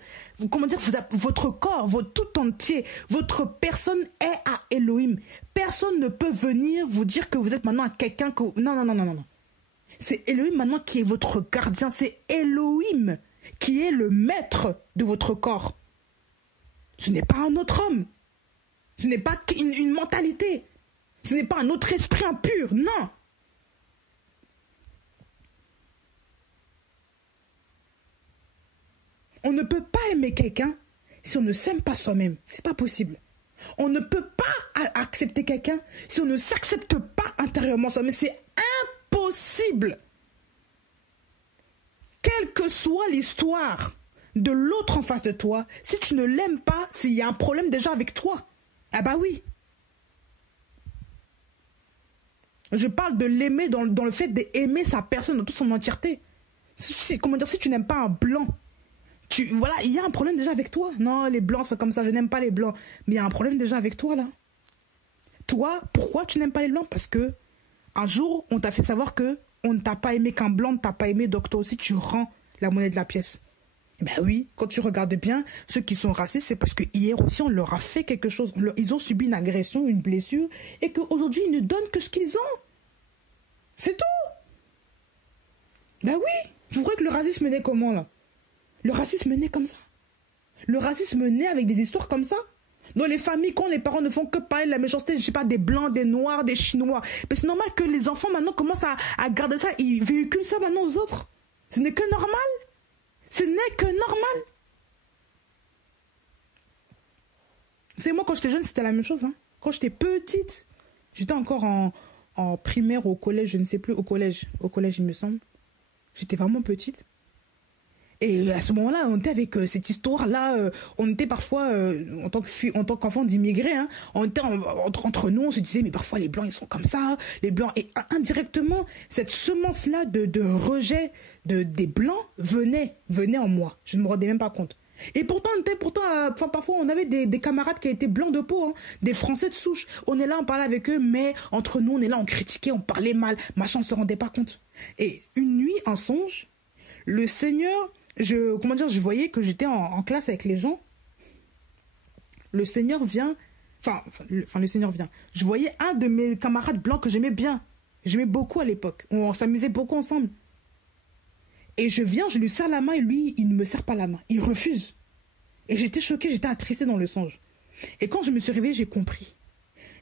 comment dire, votre corps, votre tout entier, votre personne est à Elohim. Personne ne peut venir vous dire que vous êtes maintenant à quelqu'un que... Non. C'est Elohim maintenant qui est votre gardien. C'est Elohim qui est le maître de votre corps. Ce n'est pas un autre homme. Ce n'est pas une mentalité. Ce n'est pas un autre esprit impur. Non. On ne peut pas aimer quelqu'un si on ne s'aime pas soi-même. C'est pas possible. On ne peut pas accepter quelqu'un si on ne s'accepte pas intérieurement soi-même. C'est impossible. Quelle que soit l'histoire de l'autre en face de toi, si tu ne l'aimes pas, s'il y a un problème déjà avec toi. Ah bah oui. Je parle de l'aimer dans le fait d'aimer sa personne dans toute son entièreté. Comment dire, si tu n'aimes pas un blanc, voilà, il y a un problème déjà avec toi. Non, les blancs c'est comme ça, je n'aime pas les blancs. Mais il y a un problème déjà avec toi là. Toi, pourquoi tu n'aimes pas les blancs? Parce que un jour, on t'a fait savoir que on ne t'a pas aimé qu'un blanc ne t'a pas aimé, donc toi aussi tu rends la monnaie de la pièce. Ben oui, quand tu regardes bien, ceux qui sont racistes, c'est parce que hier aussi on leur a fait quelque chose. Ils ont subi une agression, une blessure, et qu'aujourd'hui ils ne donnent que ce qu'ils ont. C'est tout. Ben oui, vous croyez que le racisme naît comment là? Le racisme naît comme ça. Le racisme naît avec des histoires comme ça. Dans les familles, quand les parents ne font que parler de la méchanceté, je sais pas, des blancs, des noirs, des chinois. Mais c'est normal que les enfants maintenant commencent à garder ça, ils véhiculent ça maintenant aux autres. Ce n'est que normal. Ce n'est que normal. Vous savez, moi quand j'étais jeune, c'était la même chose. Hein. Quand j'étais petite, j'étais encore en primaire ou au collège, je ne sais plus, au collège il me semble. J'étais vraiment petite. Et à ce moment-là, on était avec cette histoire-là, on était parfois, en tant qu'enfant d'immigrés, hein, on était entre nous, on se disait, mais parfois les Blancs, ils sont comme ça, les Blancs, et indirectement, cette semence-là de rejet des Blancs venait en moi. Je ne me rendais même pas compte. Et pourtant, parfois, on avait des camarades qui étaient blancs de peau, hein, des Français de souche. On est là, on parlait avec eux, mais entre nous, on est là, on critiquait, on parlait mal, machin, on se rendait pas compte. Et une nuit, un songe, le Seigneur... je voyais que j'étais en classe avec les gens. Le Seigneur vient. Le Seigneur vient. Je voyais un de mes camarades blancs que j'aimais bien. J'aimais beaucoup à l'époque. On s'amusait beaucoup ensemble. Et je viens, je lui serre la main et lui, il ne me serre pas la main. Il refuse. Et j'étais choquée, j'étais attristée dans le songe. Et quand je me suis réveillée, j'ai compris.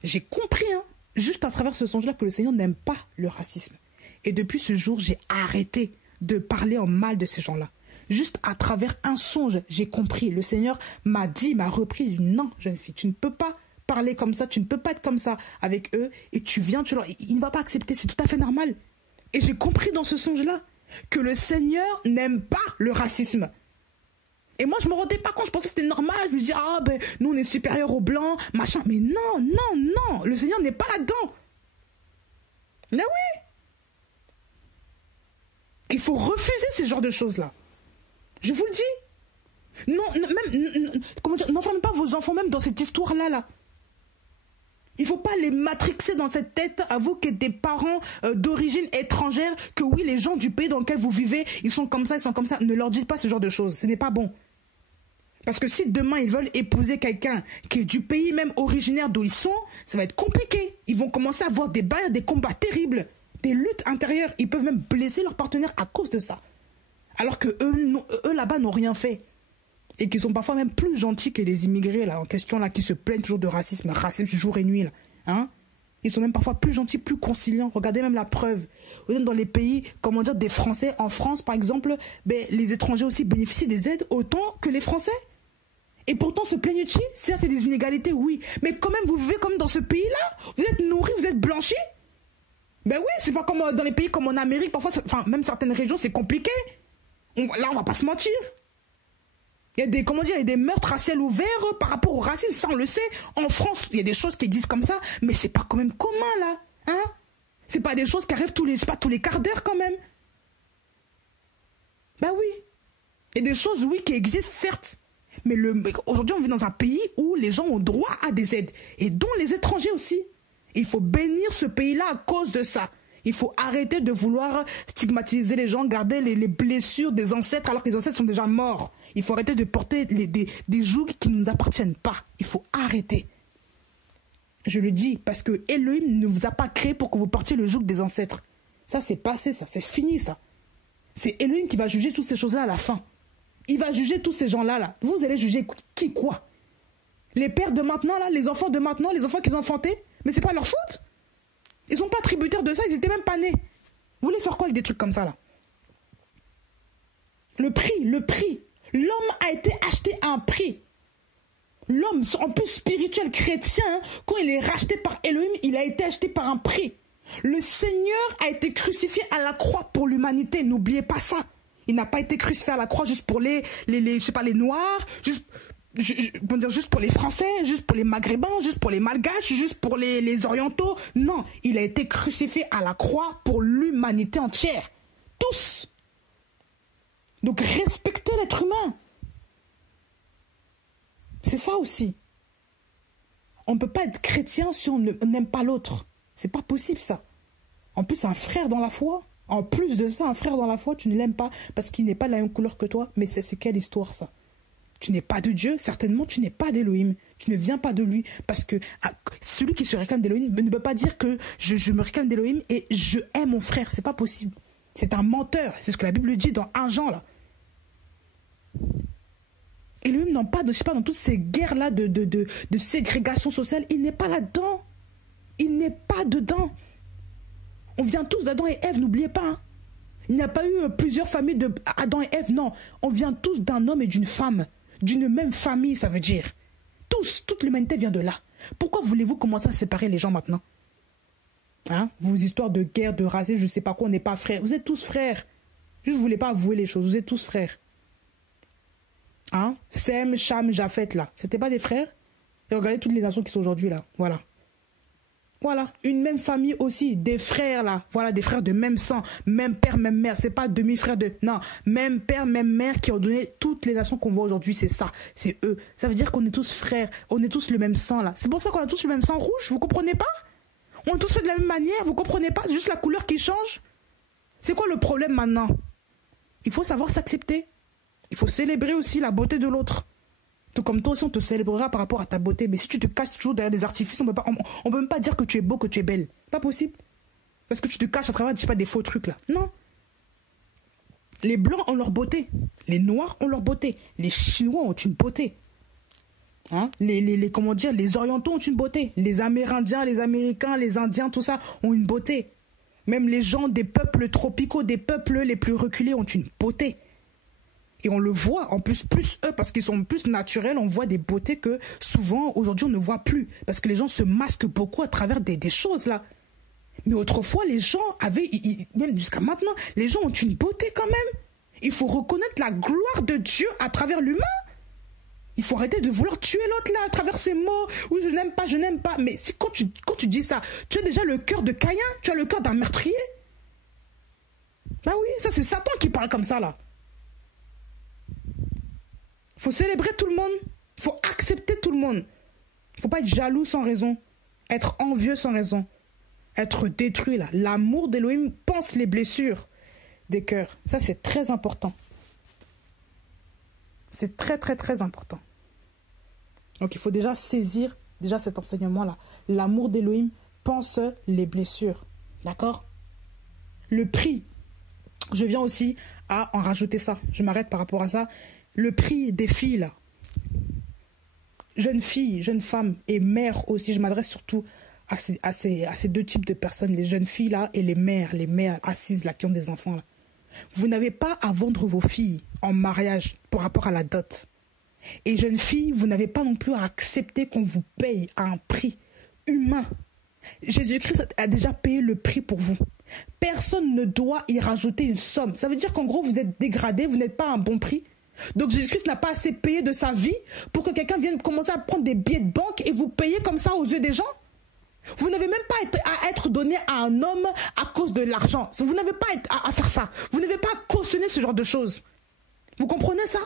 J'ai compris, hein, juste à travers ce songe-là, que le Seigneur n'aime pas le racisme. Et depuis ce jour, j'ai arrêté de parler en mal de ces gens-là. Juste à travers un songe, j'ai compris. Le Seigneur m'a repris. Non, jeune fille, tu ne peux pas parler comme ça, tu ne peux pas être comme ça avec eux. Et il ne va pas accepter, c'est tout à fait normal. Et j'ai compris dans ce songe-là que le Seigneur n'aime pas le racisme. Et moi, je me rendais pas compte, je pensais que c'était normal. Je me disais, nous on est supérieurs aux Blancs, machin. Mais non, le Seigneur n'est pas là-dedans. Mais oui. Il faut refuser ce genre de choses-là. Je vous le dis. Non, comment dire, n'enfermez pas vos enfants même dans cette histoire-là, là. Il ne faut pas les matrixer dans cette tête, à vous qui êtes des parents d'origine étrangère, que oui, les gens du pays dans lequel vous vivez, ils sont comme ça, ils sont comme ça. Ne leur dites pas ce genre de choses, ce n'est pas bon. Parce que si demain ils veulent épouser quelqu'un qui est du pays même originaire d'où ils sont, ça va être compliqué. Ils vont commencer à avoir des bagarres, des combats terribles, des luttes intérieures. Ils peuvent même blesser leur partenaire à cause de ça. Alors que eux là-bas n'ont rien fait. Et qui sont parfois même plus gentils que les immigrés là, en question, là, qui se plaignent toujours de racisme jour et nuit. Là, hein? Ils sont même parfois plus gentils, plus conciliants. Regardez même la preuve. Dans les pays, comment dire, des Français, en France par exemple, ben, les étrangers aussi bénéficient des aides autant que les Français. Et pourtant se plaignent-ils? Certes, il y a des inégalités, oui. Mais quand même, vous vivez comme dans ce pays-là. Vous êtes nourris, vous êtes blanchis. Ben oui, c'est pas comme dans les pays comme en Amérique. Parfois, même certaines régions, c'est compliqué. Là, on va pas se mentir. Il y a des, comment dire, il y a des meurtres à ciel ouvert par rapport au racisme, ça on le sait. En France, il y a des choses qui existent comme ça, mais c'est pas quand même commun là, hein? C'est pas des choses qui arrivent tous les quarts d'heure quand même. Bah oui. Il y a des choses, oui, qui existent, certes. Mais aujourd'hui, on vit dans un pays où les gens ont droit à des aides, et dont les étrangers aussi. Il faut bénir ce pays-là à cause de ça. Il faut arrêter de vouloir stigmatiser les gens, garder les blessures des ancêtres alors que les ancêtres sont déjà morts. Il faut arrêter de porter des jougs qui ne nous appartiennent pas. Il faut arrêter. Je le dis parce que Elohim ne vous a pas créé pour que vous portiez le joug des ancêtres. Ça, c'est passé, ça. C'est fini, ça. C'est Elohim qui va juger toutes ces choses-là à la fin. Il va juger tous ces gens-là. Là. Vous allez juger qui, quoi? Les pères de maintenant, là, les enfants de maintenant, les enfants qu'ils ont enfantés? Mais c'est pas leur faute. Ils sont pas tributaires de ça, ils étaient même pas nés. Vous voulez faire quoi avec des trucs comme ça, là? Le prix. L'homme a été acheté à un prix. L'homme, en plus spirituel, chrétien, hein, quand il est racheté par Elohim, il a été acheté par un prix. Le Seigneur a été crucifié à la croix pour l'humanité, n'oubliez pas ça. Il n'a pas été crucifié à la croix juste pour les Noirs, juste pour les Français, juste pour les Maghrébins, juste pour les Malgaches, juste pour les Orientaux. Non, il a été crucifié à la croix pour l'humanité entière. Tous. Donc respectez l'être humain. C'est ça aussi. On ne peut pas être chrétien si on n'aime pas l'autre. C'est pas possible ça. En plus, un frère dans la foi. En plus de ça, un frère dans la foi, tu ne l'aimes pas parce qu'il n'est pas de la même couleur que toi. Mais c'est quelle histoire ça? Tu n'es pas de Dieu, certainement tu n'es pas d'Elohim. Tu ne viens pas de lui. Parce que celui qui se réclame d'Elohim ne peut pas dire que je me réclame d'Elohim et je hais mon frère. C'est pas possible. C'est un menteur. C'est ce que la Bible dit dans 1 Jean là. Elohim n'a pas, je sais pas, dans toutes ces guerres-là de ségrégation sociale, il n'est pas là-dedans. Il n'est pas dedans. On vient tous d'Adam et Ève, n'oubliez pas. Hein. Il n'y a pas eu plusieurs familles de Adam et Ève, non. On vient tous d'un homme et d'une femme. D'une même famille, ça veut dire. Tous, toute l'humanité vient de là. Pourquoi voulez-vous commencer à séparer les gens maintenant? Hein? Vos histoires de guerre, de racisme, je ne sais pas quoi, on n'est pas frères. Vous êtes tous frères. Juste, vous ne voulez pas avouer les choses. Vous êtes tous frères. Hein? Sem, Cham, Japheth, là. C'était pas des frères? Et regardez toutes les nations qui sont aujourd'hui là. Voilà. Voilà. Une même famille aussi. Des frères là. Voilà, des frères de même sang. Même père, même mère. C'est pas demi-frère de... Non. Même père, même mère qui ont donné toutes les nations qu'on voit aujourd'hui. C'est ça. C'est eux. Ça veut dire qu'on est tous frères. On est tous le même sang là. C'est pour ça qu'on a tous le même sang rouge. Vous comprenez pas? On est tous fait de la même manière. Vous comprenez pas? C'est juste la couleur qui change. C'est quoi le problème maintenant? Il faut savoir s'accepter. Il faut célébrer aussi la beauté de l'autre. Tout comme toi aussi, on te célébrera par rapport à ta beauté. Mais si tu te caches toujours derrière des artifices, on peut même pas dire que tu es beau, que tu es belle. Pas possible. Parce que tu te caches à travers, je sais pas, des faux trucs là. Non. Les Blancs ont leur beauté. Les Noirs ont leur beauté. Les Chinois ont une beauté. Hein? Comment dire, les Orientaux ont une beauté. Les Amérindiens, les Américains, les Indiens, tout ça ont une beauté. Même les gens des peuples tropicaux, des peuples les plus reculés ont une beauté. Et on le voit, en plus eux, parce qu'ils sont plus naturels, on voit des beautés que souvent, aujourd'hui, on ne voit plus. Parce que les gens se masquent beaucoup à travers des choses, là. Mais autrefois, les gens avaient, même jusqu'à maintenant, les gens ont une beauté quand même. Il faut reconnaître la gloire de Dieu à travers l'humain. Il faut arrêter de vouloir tuer l'autre, là, à travers ces mots. Oui, je n'aime pas, je n'aime pas. Mais si, quand tu dis ça, tu as déjà le cœur de Caïn, tu as le cœur d'un meurtrier. Ben oui, ça, c'est Satan qui parle comme ça, là. Il faut célébrer tout le monde. Il faut accepter tout le monde. Il ne faut pas être jaloux sans raison. Être envieux sans raison. Être détruit, là. L'amour d'Élohim pense les blessures des cœurs. Ça, c'est très important. C'est très, très, très important. Donc, il faut déjà saisir cet enseignement-là. L'amour d'Élohim pense les blessures. D'accord? Le prix. Je viens aussi à en rajouter ça. Je m'arrête par rapport à ça. Le prix des filles, là. Jeunes filles, jeunes femmes et mères aussi. Je m'adresse surtout à ces deux types de personnes. Les jeunes filles, là, et les mères assises, là, qui ont des enfants, là. Vous n'avez pas à vendre vos filles en mariage par rapport à la dot. Et jeunes filles, vous n'avez pas non plus à accepter qu'on vous paye à un prix humain. Jésus-Christ a déjà payé le prix pour vous. Personne ne doit y rajouter une somme. Ça veut dire qu'en gros, vous êtes dégradé, vous n'êtes pas à un bon prix. Donc Jésus-Christ n'a pas assez payé de sa vie pour que quelqu'un vienne commencer à prendre des billets de banque et vous payer comme ça aux yeux des gens. Vous n'avez même pas à être donné à un homme à cause de l'argent. Vous n'avez pas à faire ça. Vous n'avez pas à cautionner ce genre de choses. Vous comprenez ça?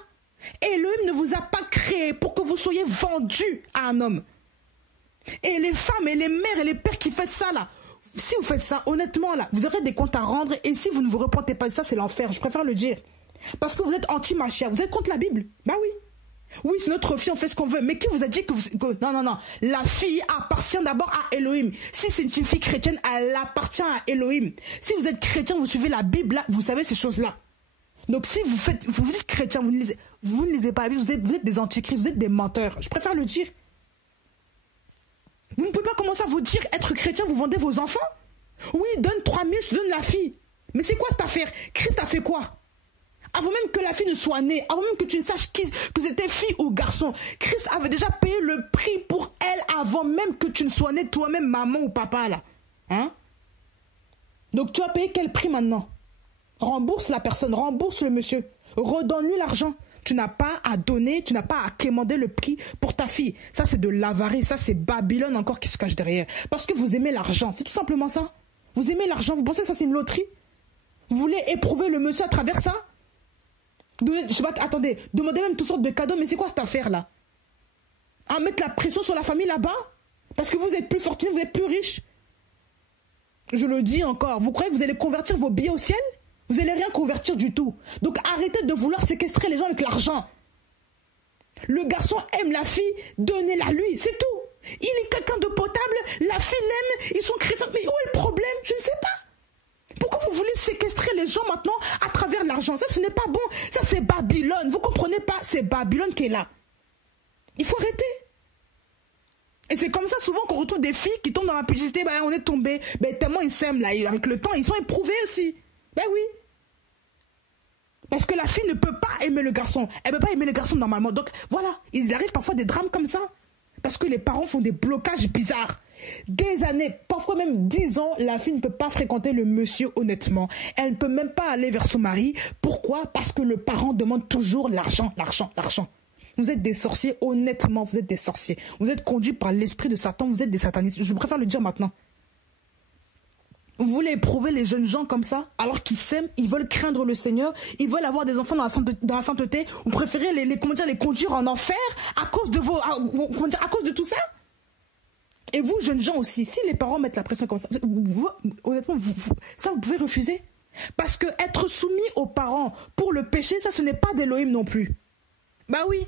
Elohim ne vous a pas créé pour que vous soyez vendus à un homme. Et les femmes et les mères et les pères qui font ça là, si vous faites ça, honnêtement là, vous aurez des comptes à rendre et si vous ne vous repentez pas de ça, c'est l'enfer. Je préfère le dire. Parce que vous êtes anti-Machia, vous êtes contre la Bible. Bah oui. Oui, c'est notre fille, on fait ce qu'on veut. Mais qui vous a dit que non. La fille appartient d'abord à Elohim. Si c'est une fille chrétienne, elle appartient à Elohim. Si vous êtes chrétien, vous suivez la Bible, là, vous savez ces choses-là. Donc si vous êtes chrétien, vous ne lisez pas la Bible, vous êtes des antichrist, vous êtes des menteurs. Je préfère le dire. Vous ne pouvez pas commencer à vous dire être chrétien, vous vendez vos enfants. Oui, donne 3000, je te donne la fille. Mais c'est quoi cette affaire? Christ a fait quoi? Avant même que la fille ne soit née, avant même que tu ne saches que c'était fille ou garçon, Christ avait déjà payé le prix pour elle avant même que tu ne sois née toi-même, maman ou papa, là. Hein? Donc tu as payé quel prix maintenant? Rembourse la personne, rembourse le monsieur. Redonne-lui l'argent. Tu n'as pas à donner, tu n'as pas à quémander le prix pour ta fille. Ça, c'est de l'avarice, ça, c'est Babylone encore qui se cache derrière. Parce que vous aimez l'argent, c'est tout simplement ça. Vous aimez l'argent, vous pensez que ça, c'est une loterie? Vous voulez éprouver le monsieur à travers ça? Attendez, demandez même toutes sortes de cadeaux, mais c'est quoi cette affaire-là? À mettre la pression sur la famille là-bas? Parce que vous êtes plus fortuné, vous êtes plus riche? Je le dis encore, vous croyez que vous allez convertir vos billets au ciel? Vous n'allez rien convertir du tout. Donc arrêtez de vouloir séquestrer les gens avec l'argent. Le garçon aime la fille, donnez-la lui, c'est tout. Il est quelqu'un de potable, la fille l'aime, ils sont chrétiens. Mais où est le problème? Je ne sais pas. Pourquoi vous voulez séquestrer les gens maintenant à travers l'argent? Ça, ce n'est pas bon. Ça, c'est Babylone. Vous ne comprenez pas? C'est Babylone qui est là. Il faut arrêter. Et c'est comme ça souvent qu'on retrouve des filles qui tombent dans la publicité. Ben, on est tombé. Ben, tellement ils s'aiment là. Et avec le temps, ils sont éprouvés aussi. Ben oui. Parce que la fille ne peut pas aimer le garçon. Elle ne peut pas aimer le garçon normalement. Donc voilà, il arrive parfois des drames comme ça. Parce que les parents font des blocages bizarres. Des années, parfois même 10 ans, la fille ne peut pas fréquenter le monsieur honnêtement. Elle ne peut même pas aller vers son mari. Pourquoi? Parce que le parent demande toujours l'argent, l'argent, l'argent. Vous êtes des sorciers, honnêtement, vous êtes des sorciers. Vous êtes conduits par l'esprit de Satan, vous êtes des satanistes. Je préfère le dire maintenant. Vous voulez éprouver les jeunes gens comme ça, alors qu'ils s'aiment, ils veulent craindre le Seigneur, ils veulent avoir des enfants dans la sainteté. Vous préférez les conduire en enfer à cause de à cause de tout ça? Et vous, jeunes gens aussi, si les parents mettent la pression comme ça, honnêtement, ça vous pouvez refuser. Parce que être soumis aux parents pour le péché, ça ce n'est pas d'Élohim non plus. Bah oui.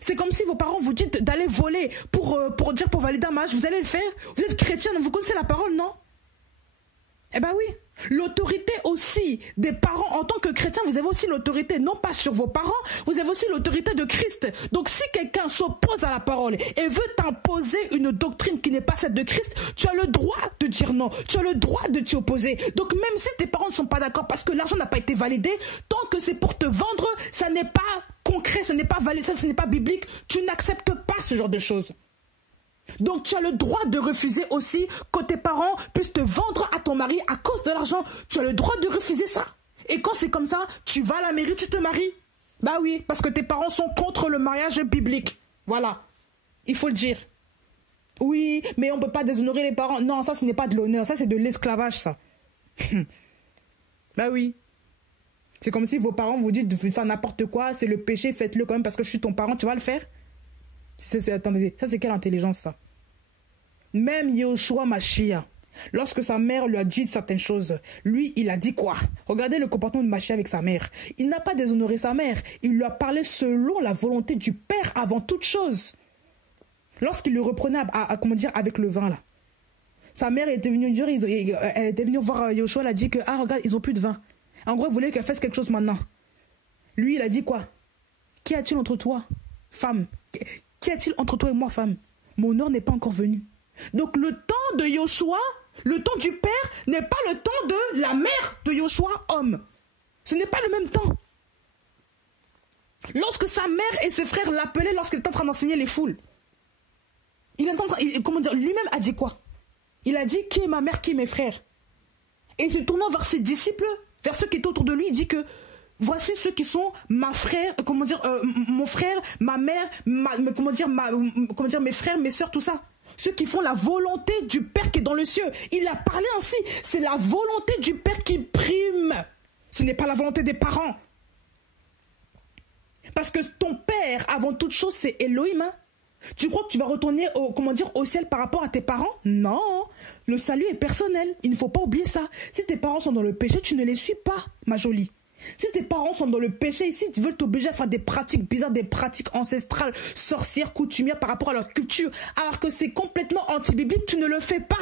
C'est comme si vos parents vous disent d'aller voler pour valider un mariage, vous allez le faire. Vous êtes chrétien, vous connaissez la parole, non? Eh bien oui, l'autorité aussi des parents en tant que chrétien, vous avez aussi l'autorité, non pas sur vos parents, vous avez aussi l'autorité de Christ. Donc si quelqu'un s'oppose à la parole et veut t'imposer une doctrine qui n'est pas celle de Christ, tu as le droit de dire non, tu as le droit de t'y opposer. Donc même si tes parents ne sont pas d'accord parce que l'argent n'a pas été validé, tant que c'est pour te vendre, ça n'est pas concret, ce n'est pas validé, ce n'est pas biblique, tu n'acceptes pas ce genre de choses. Donc tu as le droit de refuser aussi que tes parents puissent te vendre à ton mari à cause de l'argent. Tu as le droit de refuser ça. Et quand c'est comme ça, tu vas à la mairie, tu te maries. Bah oui, parce que tes parents sont contre le mariage biblique. Voilà, il faut le dire. Oui, mais on ne peut pas déshonorer les parents. Non, ça ce n'est pas de l'honneur, ça c'est de l'esclavage ça. Bah oui. C'est comme si vos parents vous disent de faire n'importe quoi, c'est le péché, faites-le quand même parce que je suis ton parent, tu vas le faire? Attendez, ça c'est quelle intelligence ça? Même Yoshua Mashiach, lorsque sa mère lui a dit certaines choses, lui, il a dit quoi? Regardez le comportement de Mashiach avec sa mère. Il n'a pas déshonoré sa mère. Il lui a parlé selon la volonté du Père avant toute chose. Lorsqu'il le reprenait comment dire, avec le vin, là. Sa mère était venue dire, elle était venue voir Yoshua, elle a dit que, ah, regarde, ils ont plus de vin. En gros, il voulait qu'elle fasse quelque chose maintenant. Lui, il a dit quoi? Qu'y a-t-il entre toi, femme? Qu'y a-t-il entre toi et moi, femme? Mon heure n'est pas encore venue. Donc le temps de Yoshua, le temps du père, n'est pas le temps de la mère de Yoshua, homme. Ce n'est pas le même temps. Lorsque sa mère et ses frères l'appelaient lorsqu'il était en train d'enseigner les foules, comment dire, lui-même a dit quoi? Il a dit, qui est ma mère, qui est mes frères? Et se tournant vers ses disciples, vers ceux qui étaient autour de lui, il dit que voici ceux qui sont ma frère, mon frère, ma mère, mes frères, mes sœurs, tout ça. Ceux qui font la volonté du Père qui est dans le ciel. Il a parlé ainsi. C'est la volonté du Père qui prime. Ce n'est pas la volonté des parents. Parce que ton Père, avant toute chose, c'est Elohim. Hein? Tu crois que tu vas retourner au ciel par rapport à tes parents? Non. Le salut est personnel. Il ne faut pas oublier ça. Si tes parents sont dans le péché, tu ne les suis pas, ma jolie. Si tes parents sont dans le péché, ici, ils veulent t'obliger à faire des pratiques bizarres, des pratiques ancestrales, sorcières, coutumières par rapport à leur culture, alors que c'est complètement anti-biblique, tu ne le fais pas.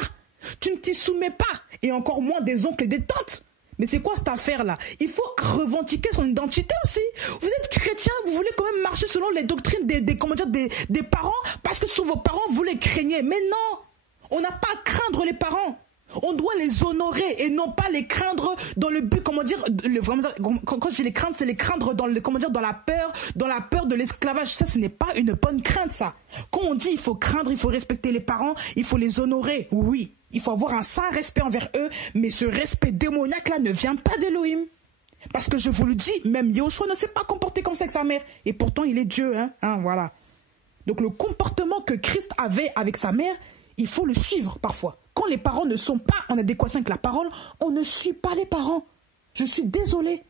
Tu ne t'y soumets pas. Et encore moins des oncles et des tantes. Mais c'est quoi cette affaire-là? Il faut revendiquer son identité aussi. Vous êtes chrétien, vous voulez quand même marcher selon les doctrines des parents, parce que sur vos parents, vous les craignez. Mais non, on n'a pas à craindre les parents. On doit les honorer et non pas les craindre dans le but, quand je dis les craindre, c'est les craindre dans la peur de l'esclavage. Ça, ce n'est pas une bonne crainte, ça. Quand on dit il faut craindre, il faut respecter les parents, il faut les honorer. Oui, il faut avoir un saint respect envers eux, mais ce respect démoniaque là ne vient pas d'Elohim. Parce que je vous le dis, même Yoshua ne s'est pas comporté comme ça avec sa mère. Et pourtant, il est Dieu, hein, voilà. Donc le comportement que Christ avait avec sa mère, il faut le suivre parfois. Quand les parents ne sont pas en adéquation avec la parole, on ne suit pas les parents. Je suis désolée.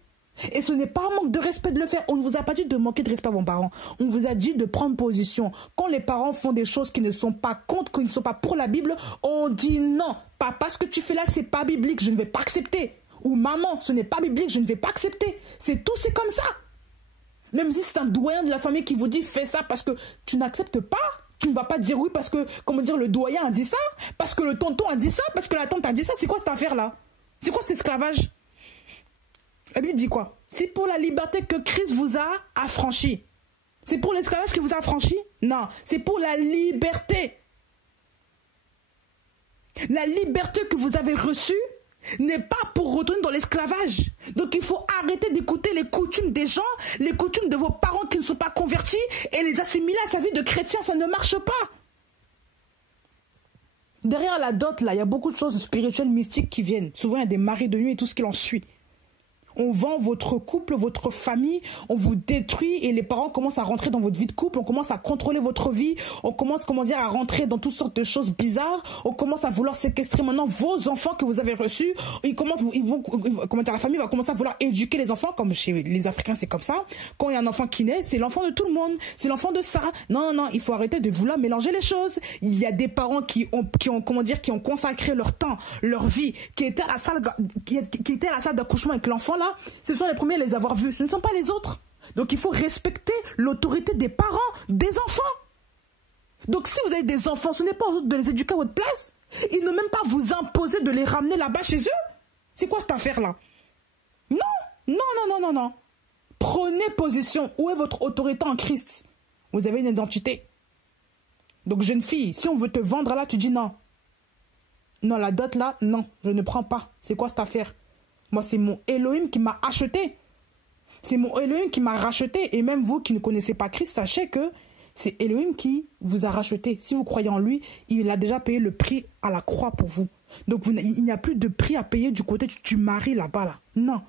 Et ce n'est pas un manque de respect de le faire. On ne vous a pas dit de manquer de respect à vos parents. On vous a dit de prendre position. Quand les parents font des choses qui ne sont pas contre, qui ne sont pas pour la Bible, on dit non. Papa, ce que tu fais là, c'est pas biblique, je ne vais pas accepter. Ou maman, ce n'est pas biblique, je ne vais pas accepter. C'est tout, c'est comme ça. Même si c'est un doyen de la famille qui vous dit fais ça parce que tu n'acceptes pas. Tu ne vas pas dire oui parce que, le doyen a dit ça, parce que le tonton a dit ça, parce que la tante a dit ça. C'est quoi cette affaire-là? C'est quoi cet esclavage? La Bible dit quoi? C'est pour la liberté que Christ vous a affranchi. C'est pour l'esclavage qu'il vous a affranchi? Non, c'est pour la liberté. La liberté que vous avez reçue n'est pas pour retourner dans l'esclavage. Donc il faut arrêter d'écouter les coutumes des gens, les coutumes de vos parents qui ne sont pas convertis et les assimiler à sa vie de chrétien, ça ne marche pas. Derrière la dot, là, il y a beaucoup de choses spirituelles, mystiques qui viennent. Souvent, il y a des maris de nuit et tout ce qui en suit. On vend votre couple, votre famille, on vous détruit et les parents commencent à rentrer dans votre vie de couple, on commence à contrôler votre vie, on commence à rentrer dans toutes sortes de choses bizarres, on commence à vouloir séquestrer maintenant vos enfants que vous avez reçus, la famille va commencer à vouloir éduquer les enfants, comme chez les Africains c'est comme ça, quand il y a un enfant qui naît, c'est l'enfant de tout le monde, c'est l'enfant de ça, non, il faut arrêter de vouloir mélanger les choses. Il y a des parents qui ont consacré leur temps, leur vie, qui étaient à la salle d'accouchement avec l'enfant là, ce sont les premiers à les avoir vus, ce ne sont pas les autres. Donc il faut respecter l'autorité des parents, des enfants. Donc si vous avez des enfants, ce n'est pas aux autres de les éduquer à votre place. Ils ne même pas vous imposer de les ramener là-bas chez eux. C'est quoi cette affaire-là? Non. Prenez position. Où est votre autorité en Christ? Vous avez une identité. Donc jeune fille, si on veut te vendre là, tu dis non. Non, la dot là, non, je ne prends pas. C'est quoi cette affaire? Moi, c'est mon Elohim qui m'a acheté. C'est mon Elohim qui m'a racheté. Et même vous qui ne connaissez pas Christ, sachez que c'est Elohim qui vous a racheté. Si vous croyez en lui, il a déjà payé le prix à la croix pour vous. Donc, il n'y a plus de prix à payer du côté du mari là-bas. Là. Non.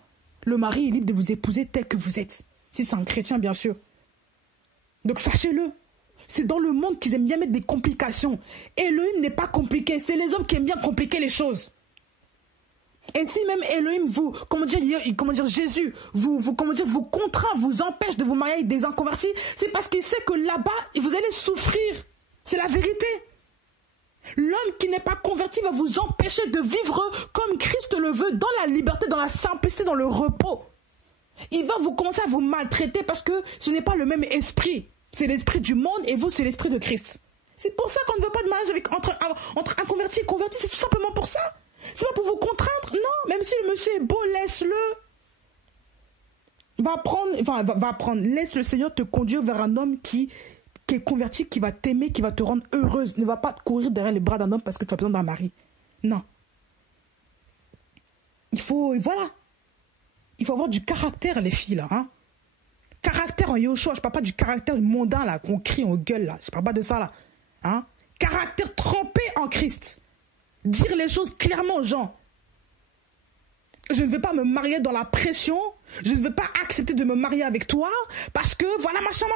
Le mari est libre de vous épouser tel que vous êtes. Si c'est un chrétien, bien sûr. Donc, sachez-le. C'est dans le monde qu'ils aiment bien mettre des complications. Elohim n'est pas compliqué. C'est les hommes qui aiment bien compliquer les choses. Et si même Elohim vous, Jésus, vous contraint, vous empêche de vous marier avec des inconvertis, c'est parce qu'il sait que là-bas, vous allez souffrir. C'est la vérité. L'homme qui n'est pas converti va vous empêcher de vivre comme Christ le veut, dans la liberté, dans la simplicité, dans le repos. Il va vous commencer à vous maltraiter parce que ce n'est pas le même esprit. C'est l'esprit du monde et vous, c'est l'esprit de Christ. C'est pour ça qu'on ne veut pas de mariage entre inconvertis et convertis, c'est tout simplement pour ça. C'est pas pour vous contraindre, non, même si le monsieur est beau, laisse-le. Laisse le Seigneur te conduire vers un homme qui est converti, qui va t'aimer, qui va te rendre heureuse. Ne va pas courir derrière les bras d'un homme parce que tu as besoin d'un mari. Non. Il faut avoir du caractère, les filles, là. Hein? Caractère en Yoshua. Je parle pas du caractère mondain, là, qu'on crie, on gueule, là. Je parle pas de ça, là. Hein? Caractère trempé en Christ. Dire les choses clairement aux gens. Je ne veux pas me marier dans la pression. Je ne veux pas accepter de me marier avec toi parce que voilà, machin.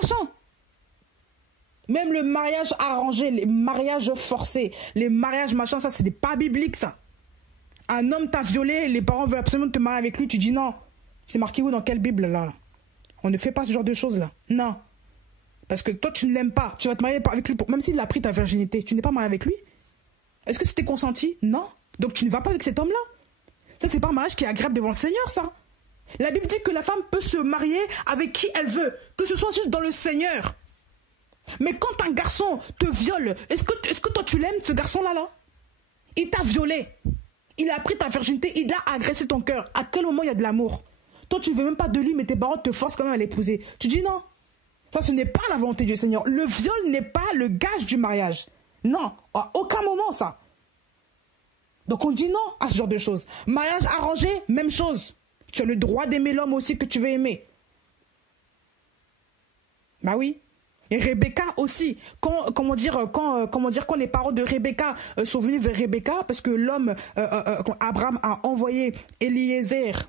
Même le mariage arrangé, les mariages forcés, les mariages machin, ça c'est pas biblique ça. Un homme t'a violé, les parents veulent absolument te marier avec lui, tu dis non. C'est marqué où dans quelle Bible là? On ne fait pas ce genre de choses là. Non. Parce que toi tu ne l'aimes pas. Tu vas te marier avec lui, même s'il a pris ta virginité, tu n'es pas marié avec lui. Est-ce que c'était consenti? Non. Donc tu ne vas pas avec cet homme-là. Ça, c'est pas un mariage qui est agréable devant le Seigneur, ça. La Bible dit que la femme peut se marier avec qui elle veut, que ce soit juste dans le Seigneur. Mais quand un garçon te viole, est-ce que toi tu l'aimes, ce garçon-là, là? Il t'a violé. Il a pris ta virginité, il a agressé ton cœur. À quel moment il y a de l'amour? Toi, tu ne veux même pas de lui, mais tes parents te forcent quand même à l'épouser. Tu dis non. Ça, ce n'est pas la volonté du Seigneur. Le viol n'est pas le gage du mariage. Non, à aucun moment ça. Donc on dit non à ce genre de choses. Mariage arrangé, même chose. Tu as le droit d'aimer l'homme aussi que tu veux aimer. Bah oui. Et Rebecca aussi. Quand les parents de Rebecca sont venus vers Rebecca, parce que l'homme, Abraham a envoyé Eliezer,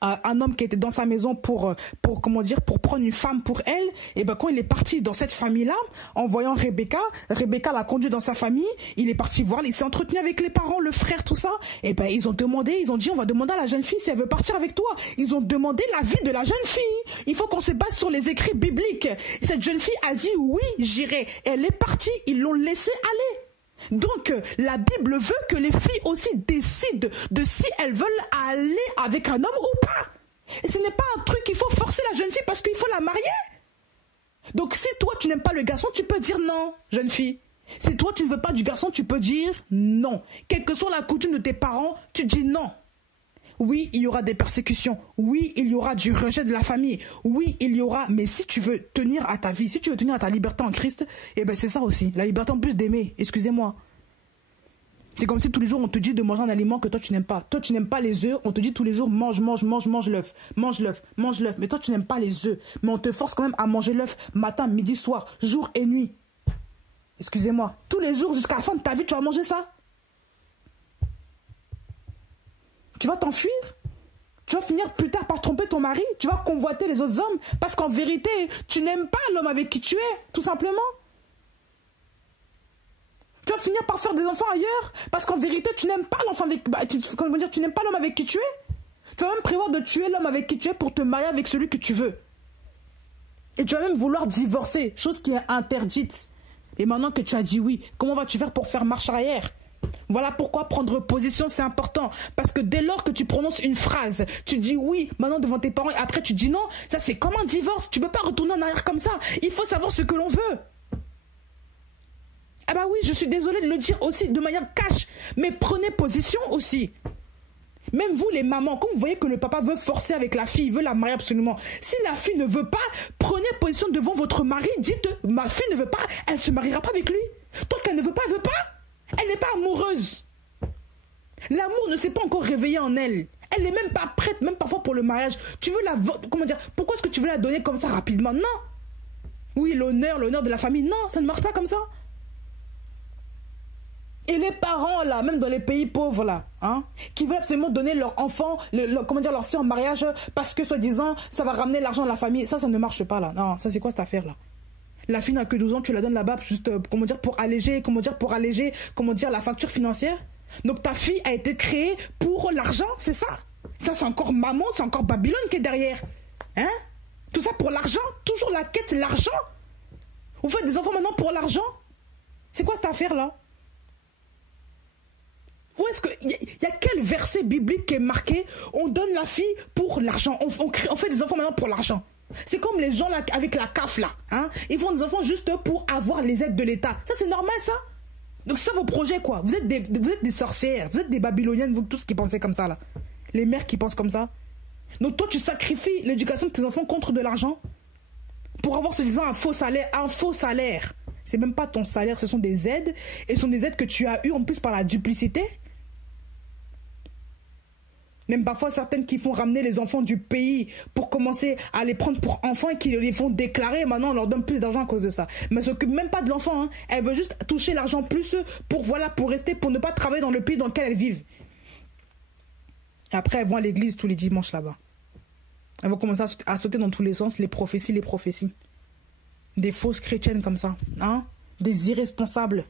un homme qui était dans sa maison pour prendre une femme pour elle, et ben quand il est parti dans cette famille-là, en voyant Rebecca l'a conduit dans sa famille, il est parti voir, il s'est entretenu avec les parents, le frère, tout ça, et ben ils ont dit on va demander à la jeune fille si elle veut partir avec toi. Ils ont demandé l'avis de la jeune fille. Il faut qu'on se base sur les écrits bibliques. Cette jeune fille a dit oui, j'irai. Elle est partie, ils l'ont laissée aller. Donc, la Bible veut que les filles aussi décident de si elles veulent aller avec un homme ou pas. Et ce n'est pas un truc qu'il faut forcer la jeune fille parce qu'il faut la marier. Donc, si toi, tu n'aimes pas le garçon, tu peux dire non, jeune fille. Si toi, tu ne veux pas du garçon, tu peux dire non. Quelle que soit la coutume de tes parents, tu dis non. Oui, il y aura des persécutions. Oui, il y aura du rejet de la famille. Oui, il y aura... Mais si tu veux tenir à ta vie, si tu veux tenir à ta liberté en Christ, eh ben c'est ça aussi. La liberté en plus d'aimer. Excusez-moi. C'est comme si tous les jours, on te dit de manger un aliment que toi, tu n'aimes pas. Toi, tu n'aimes pas les œufs. On te dit tous les jours, mange l'œuf. Mange l'œuf. Mais toi, tu n'aimes pas les œufs. Mais on te force quand même à manger l'œuf matin, midi, soir, jour et nuit. Excusez-moi. Tous les jours, jusqu'à la fin de ta vie, tu vas manger ça. Tu vas t'enfuir. Tu vas finir plus tard par tromper ton mari. Tu vas convoiter les autres hommes. Parce qu'en vérité, tu n'aimes pas l'homme avec qui tu es, tout simplement. Tu vas finir par faire des enfants ailleurs. Parce qu'en vérité, tu n'aimes pas l'enfant avec... tu n'aimes pas l'homme avec qui tu es. Tu vas même prévoir de tuer l'homme avec qui tu es pour te marier avec celui que tu veux. Et tu vas même vouloir divorcer. Chose qui est interdite. Et maintenant que tu as dit oui, comment vas-tu faire pour faire marche arrière? Voilà pourquoi prendre position, c'est important. Parce que dès lors que tu prononces une phrase, tu dis oui, maintenant devant tes parents, et après tu dis non, ça c'est comme un divorce. Tu ne peux pas retourner en arrière comme ça. Il faut savoir ce que l'on veut. Ah bah oui, je suis désolée de le dire aussi de manière cash, mais prenez position aussi. Même vous les mamans, quand vous voyez que le papa veut forcer avec la fille, il veut la marier absolument. Si la fille ne veut pas, prenez position devant votre mari, dites ma fille ne veut pas, elle ne se mariera pas avec lui. Tant qu'elle ne veut pas, elle ne veut pas. Elle n'est pas amoureuse. L'amour ne s'est pas encore réveillé en elle. Elle n'est même pas prête, même parfois pour le mariage. Tu veux la... Comment dire? Pourquoi est-ce que tu veux la donner comme ça rapidement? Non. Oui, l'honneur de la famille. Non, ça ne marche pas comme ça. Et les parents, là, même dans les pays pauvres, là, hein, qui veulent absolument donner leur enfant, leur fille en mariage parce que, soi-disant, ça va ramener l'argent à la famille. Ça ne marche pas, là. Non, ça, c'est quoi cette affaire-là? La fille n'a que 12 ans, tu la donnes là-bas juste, pour alléger la facture financière. Donc ta fille a été créée pour l'argent, c'est ça? Ça, c'est encore maman, c'est encore Babylone qui est derrière. Hein? Tout ça pour l'argent? Toujours la quête, l'argent? Vous faites des enfants maintenant pour l'argent? C'est quoi cette affaire-là? Où est-ce que... Il y a quel verset biblique qui est marqué? On donne la fille pour l'argent. On fait des enfants maintenant pour l'argent. C'est comme les gens là, avec la CAF là. Hein? Ils font des enfants juste pour avoir les aides de l'État. Ça, c'est normal, ça? Donc, c'est ça vos projets, quoi. Vous êtes des sorcières. Vous êtes des babyloniennes, vous tous qui pensez comme ça, là. Les mères qui pensent comme ça. Donc, toi, tu sacrifies l'éducation de tes enfants contre de l'argent pour avoir, se disant, un faux salaire. Un faux salaire. C'est même pas ton salaire, ce sont des aides. Et ce sont des aides que tu as eues en plus par la duplicité. Même parfois, certaines qui font ramener les enfants du pays pour commencer à les prendre pour enfants et qui les font déclarer. Et maintenant, on leur donne plus d'argent à cause de ça. Mais elle s'occupe même pas de l'enfant. Hein. Elle veut juste toucher l'argent plus pour rester, pour ne pas travailler dans le pays dans lequel elles vivent. Et après, elles vont à l'église tous les dimanches là-bas. Elles vont commencer à sauter dans tous les sens, les prophéties. Des fausses chrétiennes comme ça. Hein? Des irresponsables.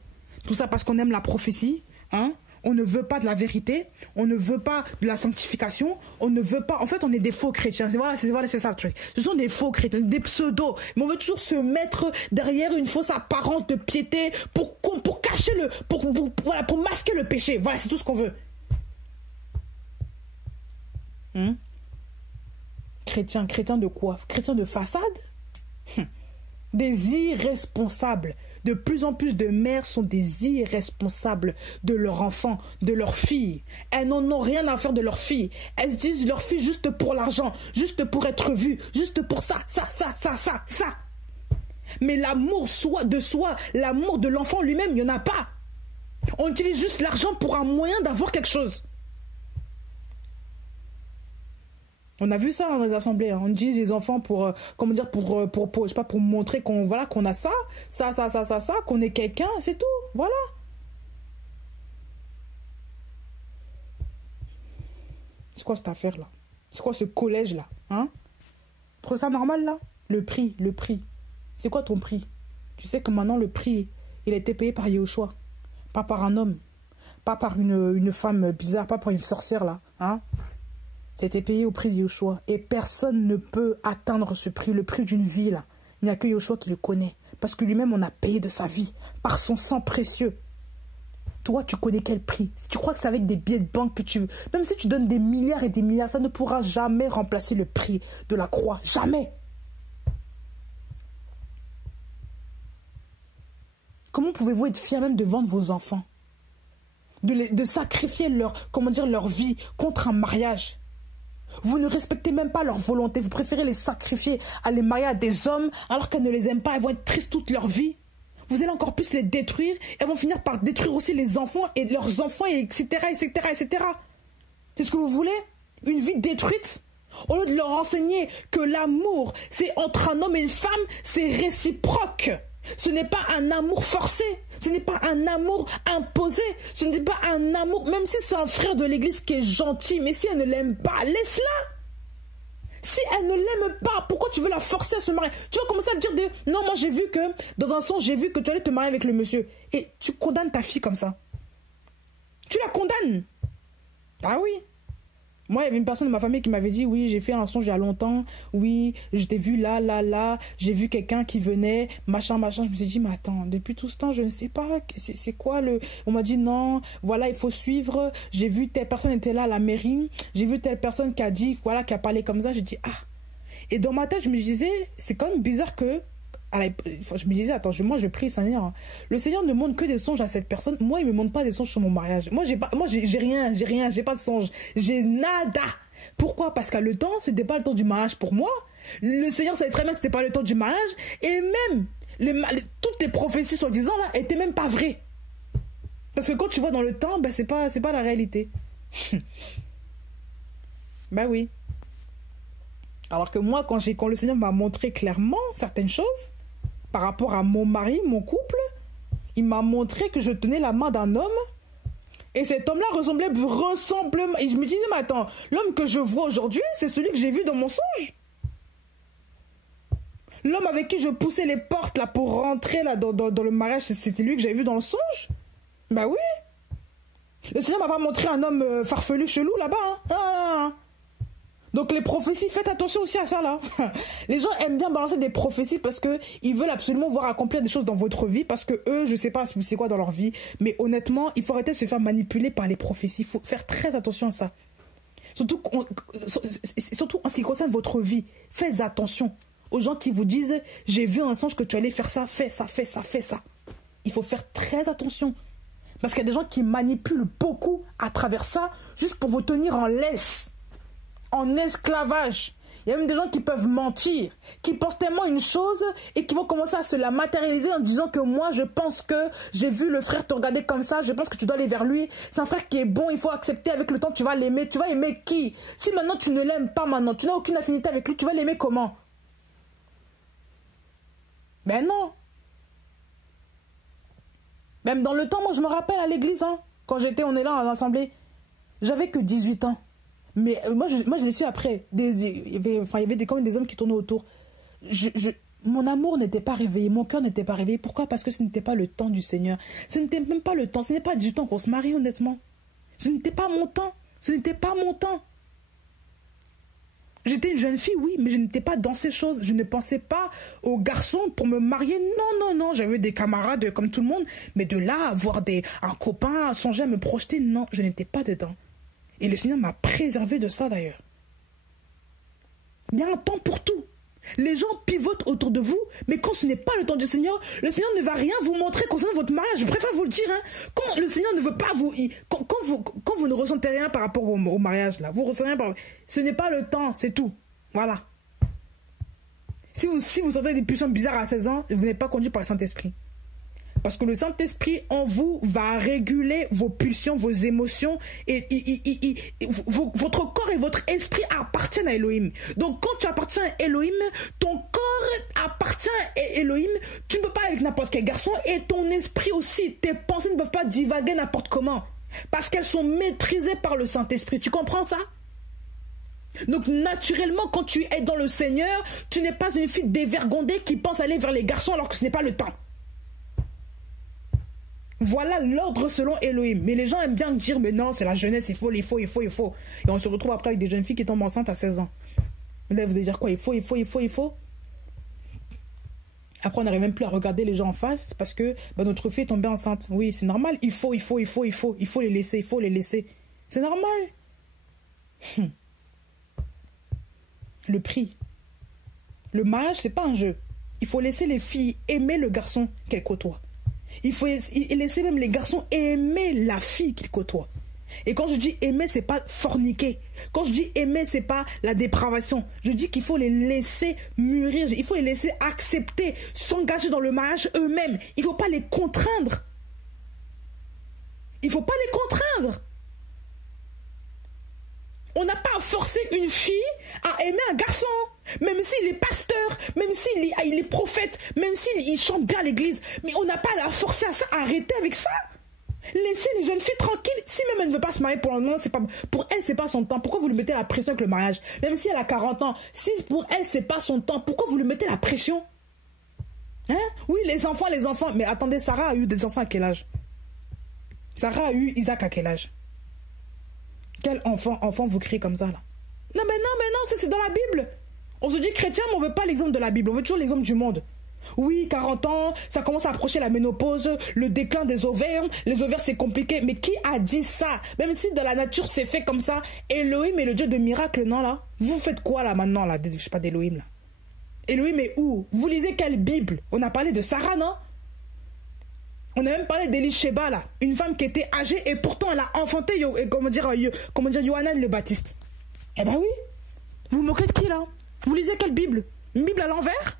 Tout ça parce qu'on aime la prophétie. Hein? On ne veut pas de la vérité, on ne veut pas de la sanctification, on ne veut pas... En fait, on est des faux chrétiens. C'est ça le truc. Ce sont des faux chrétiens, des pseudos. Mais on veut toujours se mettre derrière une fausse apparence de piété pour cacher pour masquer le péché. Voilà, c'est tout ce qu'on veut. Chrétien de quoi? Chrétien de façade? Des irresponsables. De plus en plus de mères sont des irresponsables de leurs enfants, de leurs filles. Elles n'en ont rien à faire de leurs filles. Elles se disent leurs filles juste pour l'argent, juste pour être vues, juste pour ça. Mais l'amour de soi, l'amour de l'enfant lui-même, il n'y en a pas. On utilise juste l'argent pour un moyen d'avoir quelque chose. On a vu ça dans les assemblées. On utilise les enfants pour je sais pas, pour montrer qu'on a ça, qu'on est quelqu'un, c'est tout. Voilà. C'est quoi cette affaire-là? C'est quoi ce collège-là? Hein? Tu trouves ça normal, là? Le prix. C'est quoi ton prix? Tu sais que maintenant, le prix, il a été payé par Yahushua. Pas par un homme. Pas par une femme bizarre. Pas par une sorcière, là. Hein? C'était payé au prix de Yahushua. Et personne ne peut atteindre ce prix, le prix d'une vie, là. Il n'y a que Yahushua qui le connaît. Parce que lui-même, on a payé de sa vie, par son sang précieux. Toi, tu connais quel prix? Si tu crois que c'est avec des billets de banque que tu veux, même si tu donnes des milliards et des milliards, ça ne pourra jamais remplacer le prix de la croix. Jamais. Comment pouvez-vous être fiers même de vendre vos enfants? De sacrifier leur vie contre un mariage? Vous ne respectez même pas leur volonté. Vous préférez les sacrifier à les marier à des hommes alors qu'elles ne les aiment pas. Elles vont être tristes toute leur vie. Vous allez encore plus les détruire. Elles vont finir par détruire aussi les enfants et leurs enfants, etc. C'est ce que vous voulez? Une vie détruite? Au lieu de leur enseigner que l'amour, c'est entre un homme et une femme, c'est réciproque. Ce n'est pas un amour forcé, ce n'est pas un amour imposé, ce n'est pas un amour, même si c'est un frère de l'église qui est gentil, mais si elle ne l'aime pas, laisse-la. Si elle ne l'aime pas, pourquoi tu veux la forcer à se marier? Tu vas commencer à te dire, non, moi j'ai vu que, dans un sens, j'ai vu que tu allais te marier avec le monsieur. Et tu condamnes ta fille comme ça. Tu la condamnes. Ah oui. Moi, il y avait une personne de ma famille qui m'avait dit, oui, j'ai fait un songe il y a longtemps, oui, je t'ai vu là, j'ai vu quelqu'un qui venait, machin. Je me suis dit, mais attends, depuis tout ce temps, je ne sais pas, c'est quoi le... On m'a dit, non, voilà, il faut suivre, j'ai vu telle personne était là à la mairie, j'ai vu telle personne qui a dit, voilà, qui a parlé comme ça, j'ai dit, ah. Et dans ma tête, je me disais, c'est quand même bizarre que... Je me disais, attends, moi je prie Seigneur. Le Seigneur ne montre que des songes à cette personne. Moi, il me montre pas des songes sur mon mariage. Moi, j'ai rien, j'ai pas de songe. J'ai nada. Pourquoi? Parce qu'à le temps, c'était pas le temps du mariage pour moi. Le Seigneur savait très bien que c'était pas le temps du mariage. Et même, toutes les prophéties soi-disant là, étaient même pas vraies. Parce que quand tu vois dans le temps, ben, c'est pas la réalité. Ben oui. Alors que moi, quand le Seigneur m'a montré clairement certaines choses, par rapport à mon mari, mon couple, il m'a montré que je tenais la main d'un homme et cet homme-là ressemblait. Et je me disais, mais attends, l'homme que je vois aujourd'hui, c'est celui que j'ai vu dans mon songe. L'homme avec qui je poussais les portes là pour rentrer là dans le mariage, c'était lui que j'avais vu dans le songe. Bah oui. Le Seigneur m'a pas montré un homme farfelu chelou là-bas. Hein. Ah. Donc les prophéties, faites attention aussi à ça là. Les gens aiment bien balancer des prophéties parce qu'ils veulent absolument voir accomplir des choses dans votre vie, parce que eux, je sais pas c'est quoi dans leur vie, mais honnêtement, il faut arrêter de se faire manipuler par les prophéties. Il faut faire très attention à ça. Surtout en ce qui concerne votre vie, faites attention aux gens qui vous disent « J'ai vu un songe que tu allais faire ça, fais ça, fais ça, fais ça ». Il faut faire très attention. Parce qu'il y a des gens qui manipulent beaucoup à travers ça, juste pour vous tenir en laisse, en esclavage. Il y a même des gens qui peuvent mentir, qui pensent tellement une chose et qui vont commencer à se la matérialiser en disant que moi je pense que j'ai vu le frère te regarder comme ça, je pense que tu dois aller vers lui. C'est un frère qui est bon, il faut accepter, avec le temps tu vas l'aimer. Tu vas aimer qui? Si maintenant tu ne l'aimes pas maintenant, tu n'as aucune affinité avec lui, tu vas l'aimer comment? Ben non. Même dans le temps, moi je me rappelle à l'église, hein, quand on est là à l'assemblée, j'avais que 18 ans. Mais moi je l'ai su après. Il y avait quand même des hommes qui tournaient autour. Mon amour n'était pas réveillé, mon cœur n'était pas réveillé. Pourquoi? Parce que ce n'était pas le temps du Seigneur. Ce n'était même pas le temps. Ce n'est pas 18 ans qu'on se marie, honnêtement. Ce n'était pas mon temps. Ce n'était pas mon temps. J'étais une jeune fille, oui, mais je n'étais pas dans ces choses. Je ne pensais pas aux garçons pour me marier. Non. J'avais des camarades comme tout le monde. Mais de là, avoir un copain, songer à me projeter, non, je n'étais pas dedans. Et le Seigneur m'a préservé de ça d'ailleurs. Il y a un temps pour tout. Les gens pivotent autour de vous, mais quand ce n'est pas le temps du Seigneur, le Seigneur ne va rien vous montrer concernant votre mariage. Je préfère vous le dire. Hein. Quand le Seigneur ne veut pas vous... Quand vous ne ressentez rien par rapport au mariage, là, vous ressentez rien ce n'est pas le temps, c'est tout. Voilà. Si vous sentez des pulsions bizarres à 16 ans, vous n'êtes pas conduit par le Saint-Esprit. Parce que le Saint-Esprit en vous va réguler vos pulsions, vos émotions. Votre corps et votre esprit appartiennent à Elohim. Donc quand tu appartiens à Elohim, ton corps appartient à Elohim. Tu ne peux pas avec n'importe quel garçon. Et ton esprit aussi. Tes pensées ne peuvent pas divaguer n'importe comment. Parce qu'elles sont maîtrisées par le Saint-Esprit. Tu comprends ça? Donc naturellement, quand tu es dans le Seigneur, tu n'es pas une fille dévergondée qui pense aller vers les garçons alors que ce n'est pas le temps. Voilà l'ordre selon Elohim. Mais les gens aiment bien dire, mais non, c'est la jeunesse, il faut. Et on se retrouve après avec des jeunes filles qui tombent enceintes à 16 ans. Là, vous allez dire quoi? Il faut. Après, on n'arrive même plus à regarder les gens en face parce que notre fille est tombée enceinte. Oui, c'est normal. Il faut. Il faut les laisser. C'est normal. Le prix. Le mariage, c'est pas un jeu. Il faut laisser les filles aimer le garçon qu'elles côtoient. Il faut laisser même les garçons aimer la fille qu'ils côtoient. Et quand je dis aimer, c'est pas forniquer. Quand je dis aimer, c'est pas la dépravation. Je dis qu'il faut les laisser mûrir. Il faut les laisser accepter, s'engager dans le mariage eux-mêmes. Il faut pas les contraindre. On n'a pas à forcer une fille à aimer un garçon. Même s'il est pasteur, même s'il est prophète, même s'il chante bien à l'église. Mais on n'a pas à la forcer à ça. Arrêtez avec ça. Laissez les jeunes filles tranquilles. Si même elle ne veut pas se marier pour le moment, pour elle, c'est pas son temps. Pourquoi vous lui mettez la pression avec le mariage? Même si elle a 40 ans. Si pour elle, c'est pas son temps, pourquoi vous lui mettez la pression? Hein? Oui, les enfants. Mais attendez, Sarah a eu des enfants à quel âge? Sarah a eu Isaac à quel âge? Quel enfant vous criez comme ça là? Non, c'est dans la Bible. On se dit chrétien, mais on ne veut pas l'exemple de la Bible. On veut toujours l'exemple du monde. Oui, 40 ans, ça commence à approcher la ménopause, le déclin des ovaires. Les ovaires, c'est compliqué. Mais qui a dit ça? Même si dans la nature, c'est fait comme ça. Elohim est le Dieu de miracles, non, là? Vous faites quoi, là, maintenant, là? Je sais pas d'Elohim, là. Elohim est où? Vous lisez quelle Bible? On a parlé de Sarah, non? On a même parlé d'Elisheba, là. Une femme qui était âgée et pourtant elle a enfanté, Yohanan le Baptiste. Eh ben oui. Vous vous moquez de qui, là? Vous lisez quelle Bible? Une Bible à l'envers?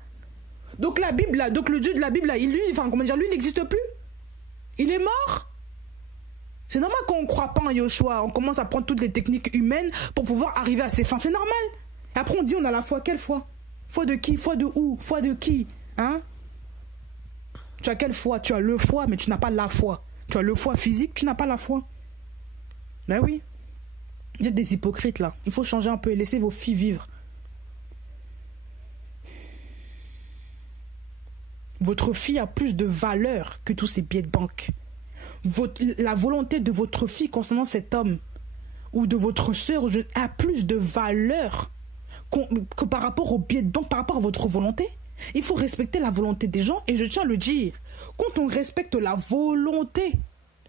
Donc la Bible, là, donc le Dieu de la Bible, là, lui, il n'existe plus. Il est mort. C'est normal qu'on ne croit pas en Yoshua. On commence à prendre toutes les techniques humaines pour pouvoir arriver à ses fins. C'est normal. Et après, on dit, on a la foi. Quelle foi? Foi de qui? Foi de où? Foi de qui? Hein? Tu as quelle foi? Tu as le foi, mais tu n'as pas la foi. Tu as le foi physique, tu n'as pas la foi. Ben oui. Vous êtes des hypocrites, là. Il faut changer un peu et laisser vos filles vivre. Votre fille a plus de valeur que tous ces billets de banque. la volonté de votre fille concernant cet homme ou de votre sœur a plus de valeur que par rapport au biais, donc par rapport à votre volonté. Il faut respecter la volonté des gens, et je tiens à le dire, quand on respecte la volonté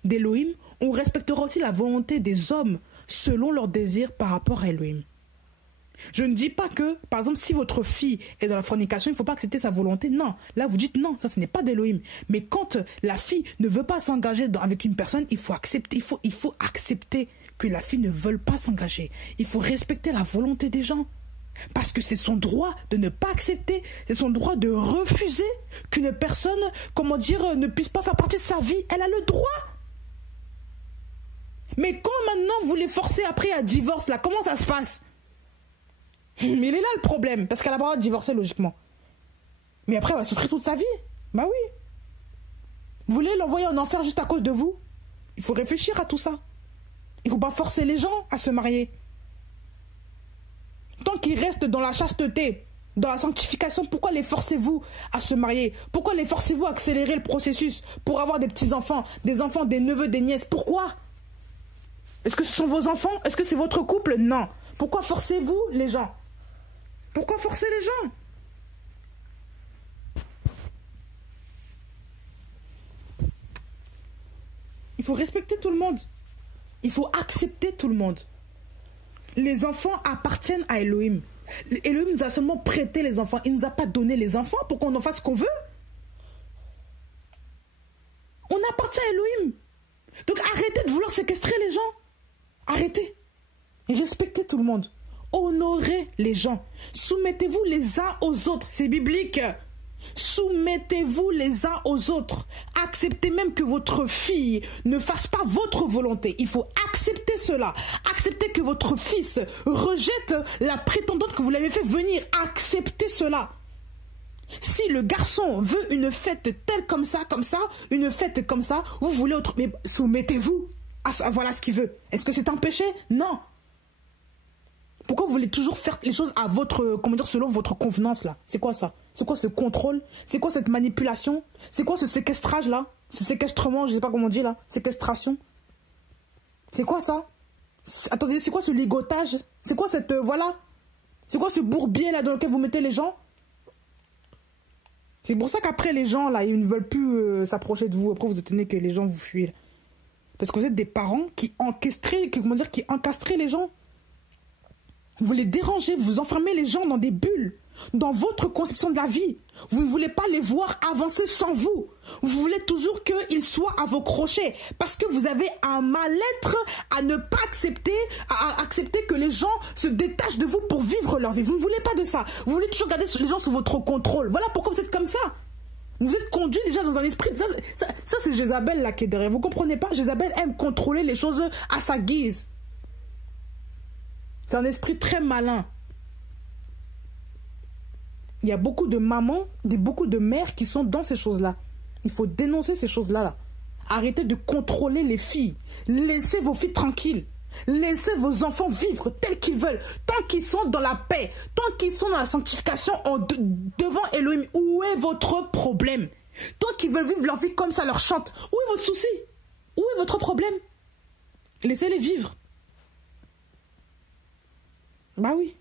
d'Elohim, on respectera aussi la volonté des hommes selon leurs désirs par rapport à Elohim. Je ne dis pas que, par exemple, si votre fille est dans la fornication, il ne faut pas accepter sa volonté. Non, là vous dites non, ça ce n'est pas d'Elohim. Mais quand la fille ne veut pas s'engager avec une personne, il faut accepter que la fille ne veuille pas s'engager. Il faut respecter la volonté des gens. Parce que c'est son droit de ne pas accepter, c'est son droit de refuser qu'une personne, ne puisse pas faire partie de sa vie. Elle a le droit. Mais quand maintenant vous les forcez après à divorce, là, comment ça se passe? Mais il est là le problème, parce qu'elle a pas le droit de divorcer logiquement. Mais après elle va souffrir toute sa vie. Bah oui. Vous voulez l'envoyer en enfer juste à cause de vous? Il faut réfléchir à tout ça. Il ne faut pas forcer les gens à se marier. Tant qu'ils restent dans la chasteté, dans la sanctification, pourquoi les forcez-vous à se marier? Pourquoi les forcez-vous à accélérer le processus pour avoir des petits-enfants, des neveux, des nièces? Pourquoi? Est-ce que ce sont vos enfants? Est-ce que c'est votre couple? Non. Pourquoi forcez-vous les gens? Pourquoi forcer les gens? Il faut respecter tout le monde. Il faut accepter tout le monde. Les enfants appartiennent à Elohim. Elohim nous a seulement prêté les enfants. Il ne nous a pas donné les enfants pour qu'on en fasse ce qu'on veut. On appartient à Elohim. Donc arrêtez de vouloir séquestrer les gens. Arrêtez. Respectez tout le monde. Honorez les gens. Soumettez-vous les uns aux autres. C'est biblique. Soumettez-vous les uns aux autres. Acceptez même que votre fille ne fasse pas votre volonté. Il faut accepter cela. Acceptez que votre fils rejette la prétendante que vous l'avez fait venir. Acceptez cela. Si le garçon veut une fête telle comme ça, une fête comme ça, vous voulez autre... Mais soumettez-vous à voilà ce qu'il veut. Est-ce que c'est un péché? Non. Pourquoi vous voulez toujours faire les choses à votre, selon votre convenance là? C'est quoi ça? C'est quoi ce contrôle? C'est quoi cette manipulation? C'est quoi ce séquestrage là? Ce séquestrement, je sais pas comment on dit là. Séquestration. C'est quoi ça? Attendez, c'est quoi ce ligotage? C'est quoi cette, voilà? C'est quoi ce bourbier là dans lequel vous mettez les gens? C'est pour ça qu'après les gens là, ils ne veulent plus s'approcher de vous. Après vous étonnez que les gens vous fuient. Parce que vous êtes des parents qui encastraient les gens. Vous les dérangez, vous enfermez les gens dans des bulles, dans votre conception de la vie. Vous ne voulez pas les voir avancer sans vous. Vous voulez toujours qu'ils soient à vos crochets. Parce que vous avez un mal-être à ne pas accepter, à accepter que les gens se détachent de vous pour vivre leur vie. Vous ne voulez pas de ça. Vous voulez toujours garder les gens sous votre contrôle. Voilà pourquoi vous êtes comme ça. Vous êtes conduit déjà dans un esprit... Ça c'est Jézabel là qui est derrière. Vous comprenez pas? Jézabel aime contrôler les choses à sa guise. C'est un esprit très malin. Il y a beaucoup de mamans, beaucoup de mères qui sont dans ces choses-là. Il faut dénoncer ces choses-là. Arrêtez de contrôler les filles. Laissez vos filles tranquilles. Laissez vos enfants vivre tels qu'ils veulent. Tant qu'ils sont dans la paix, tant qu'ils sont dans la sanctification devant Elohim, où est votre problème? Tant qu'ils veulent vivre leur vie comme ça leur chante, où est votre souci? Où est votre problème? Laissez-les vivre. Bah oui.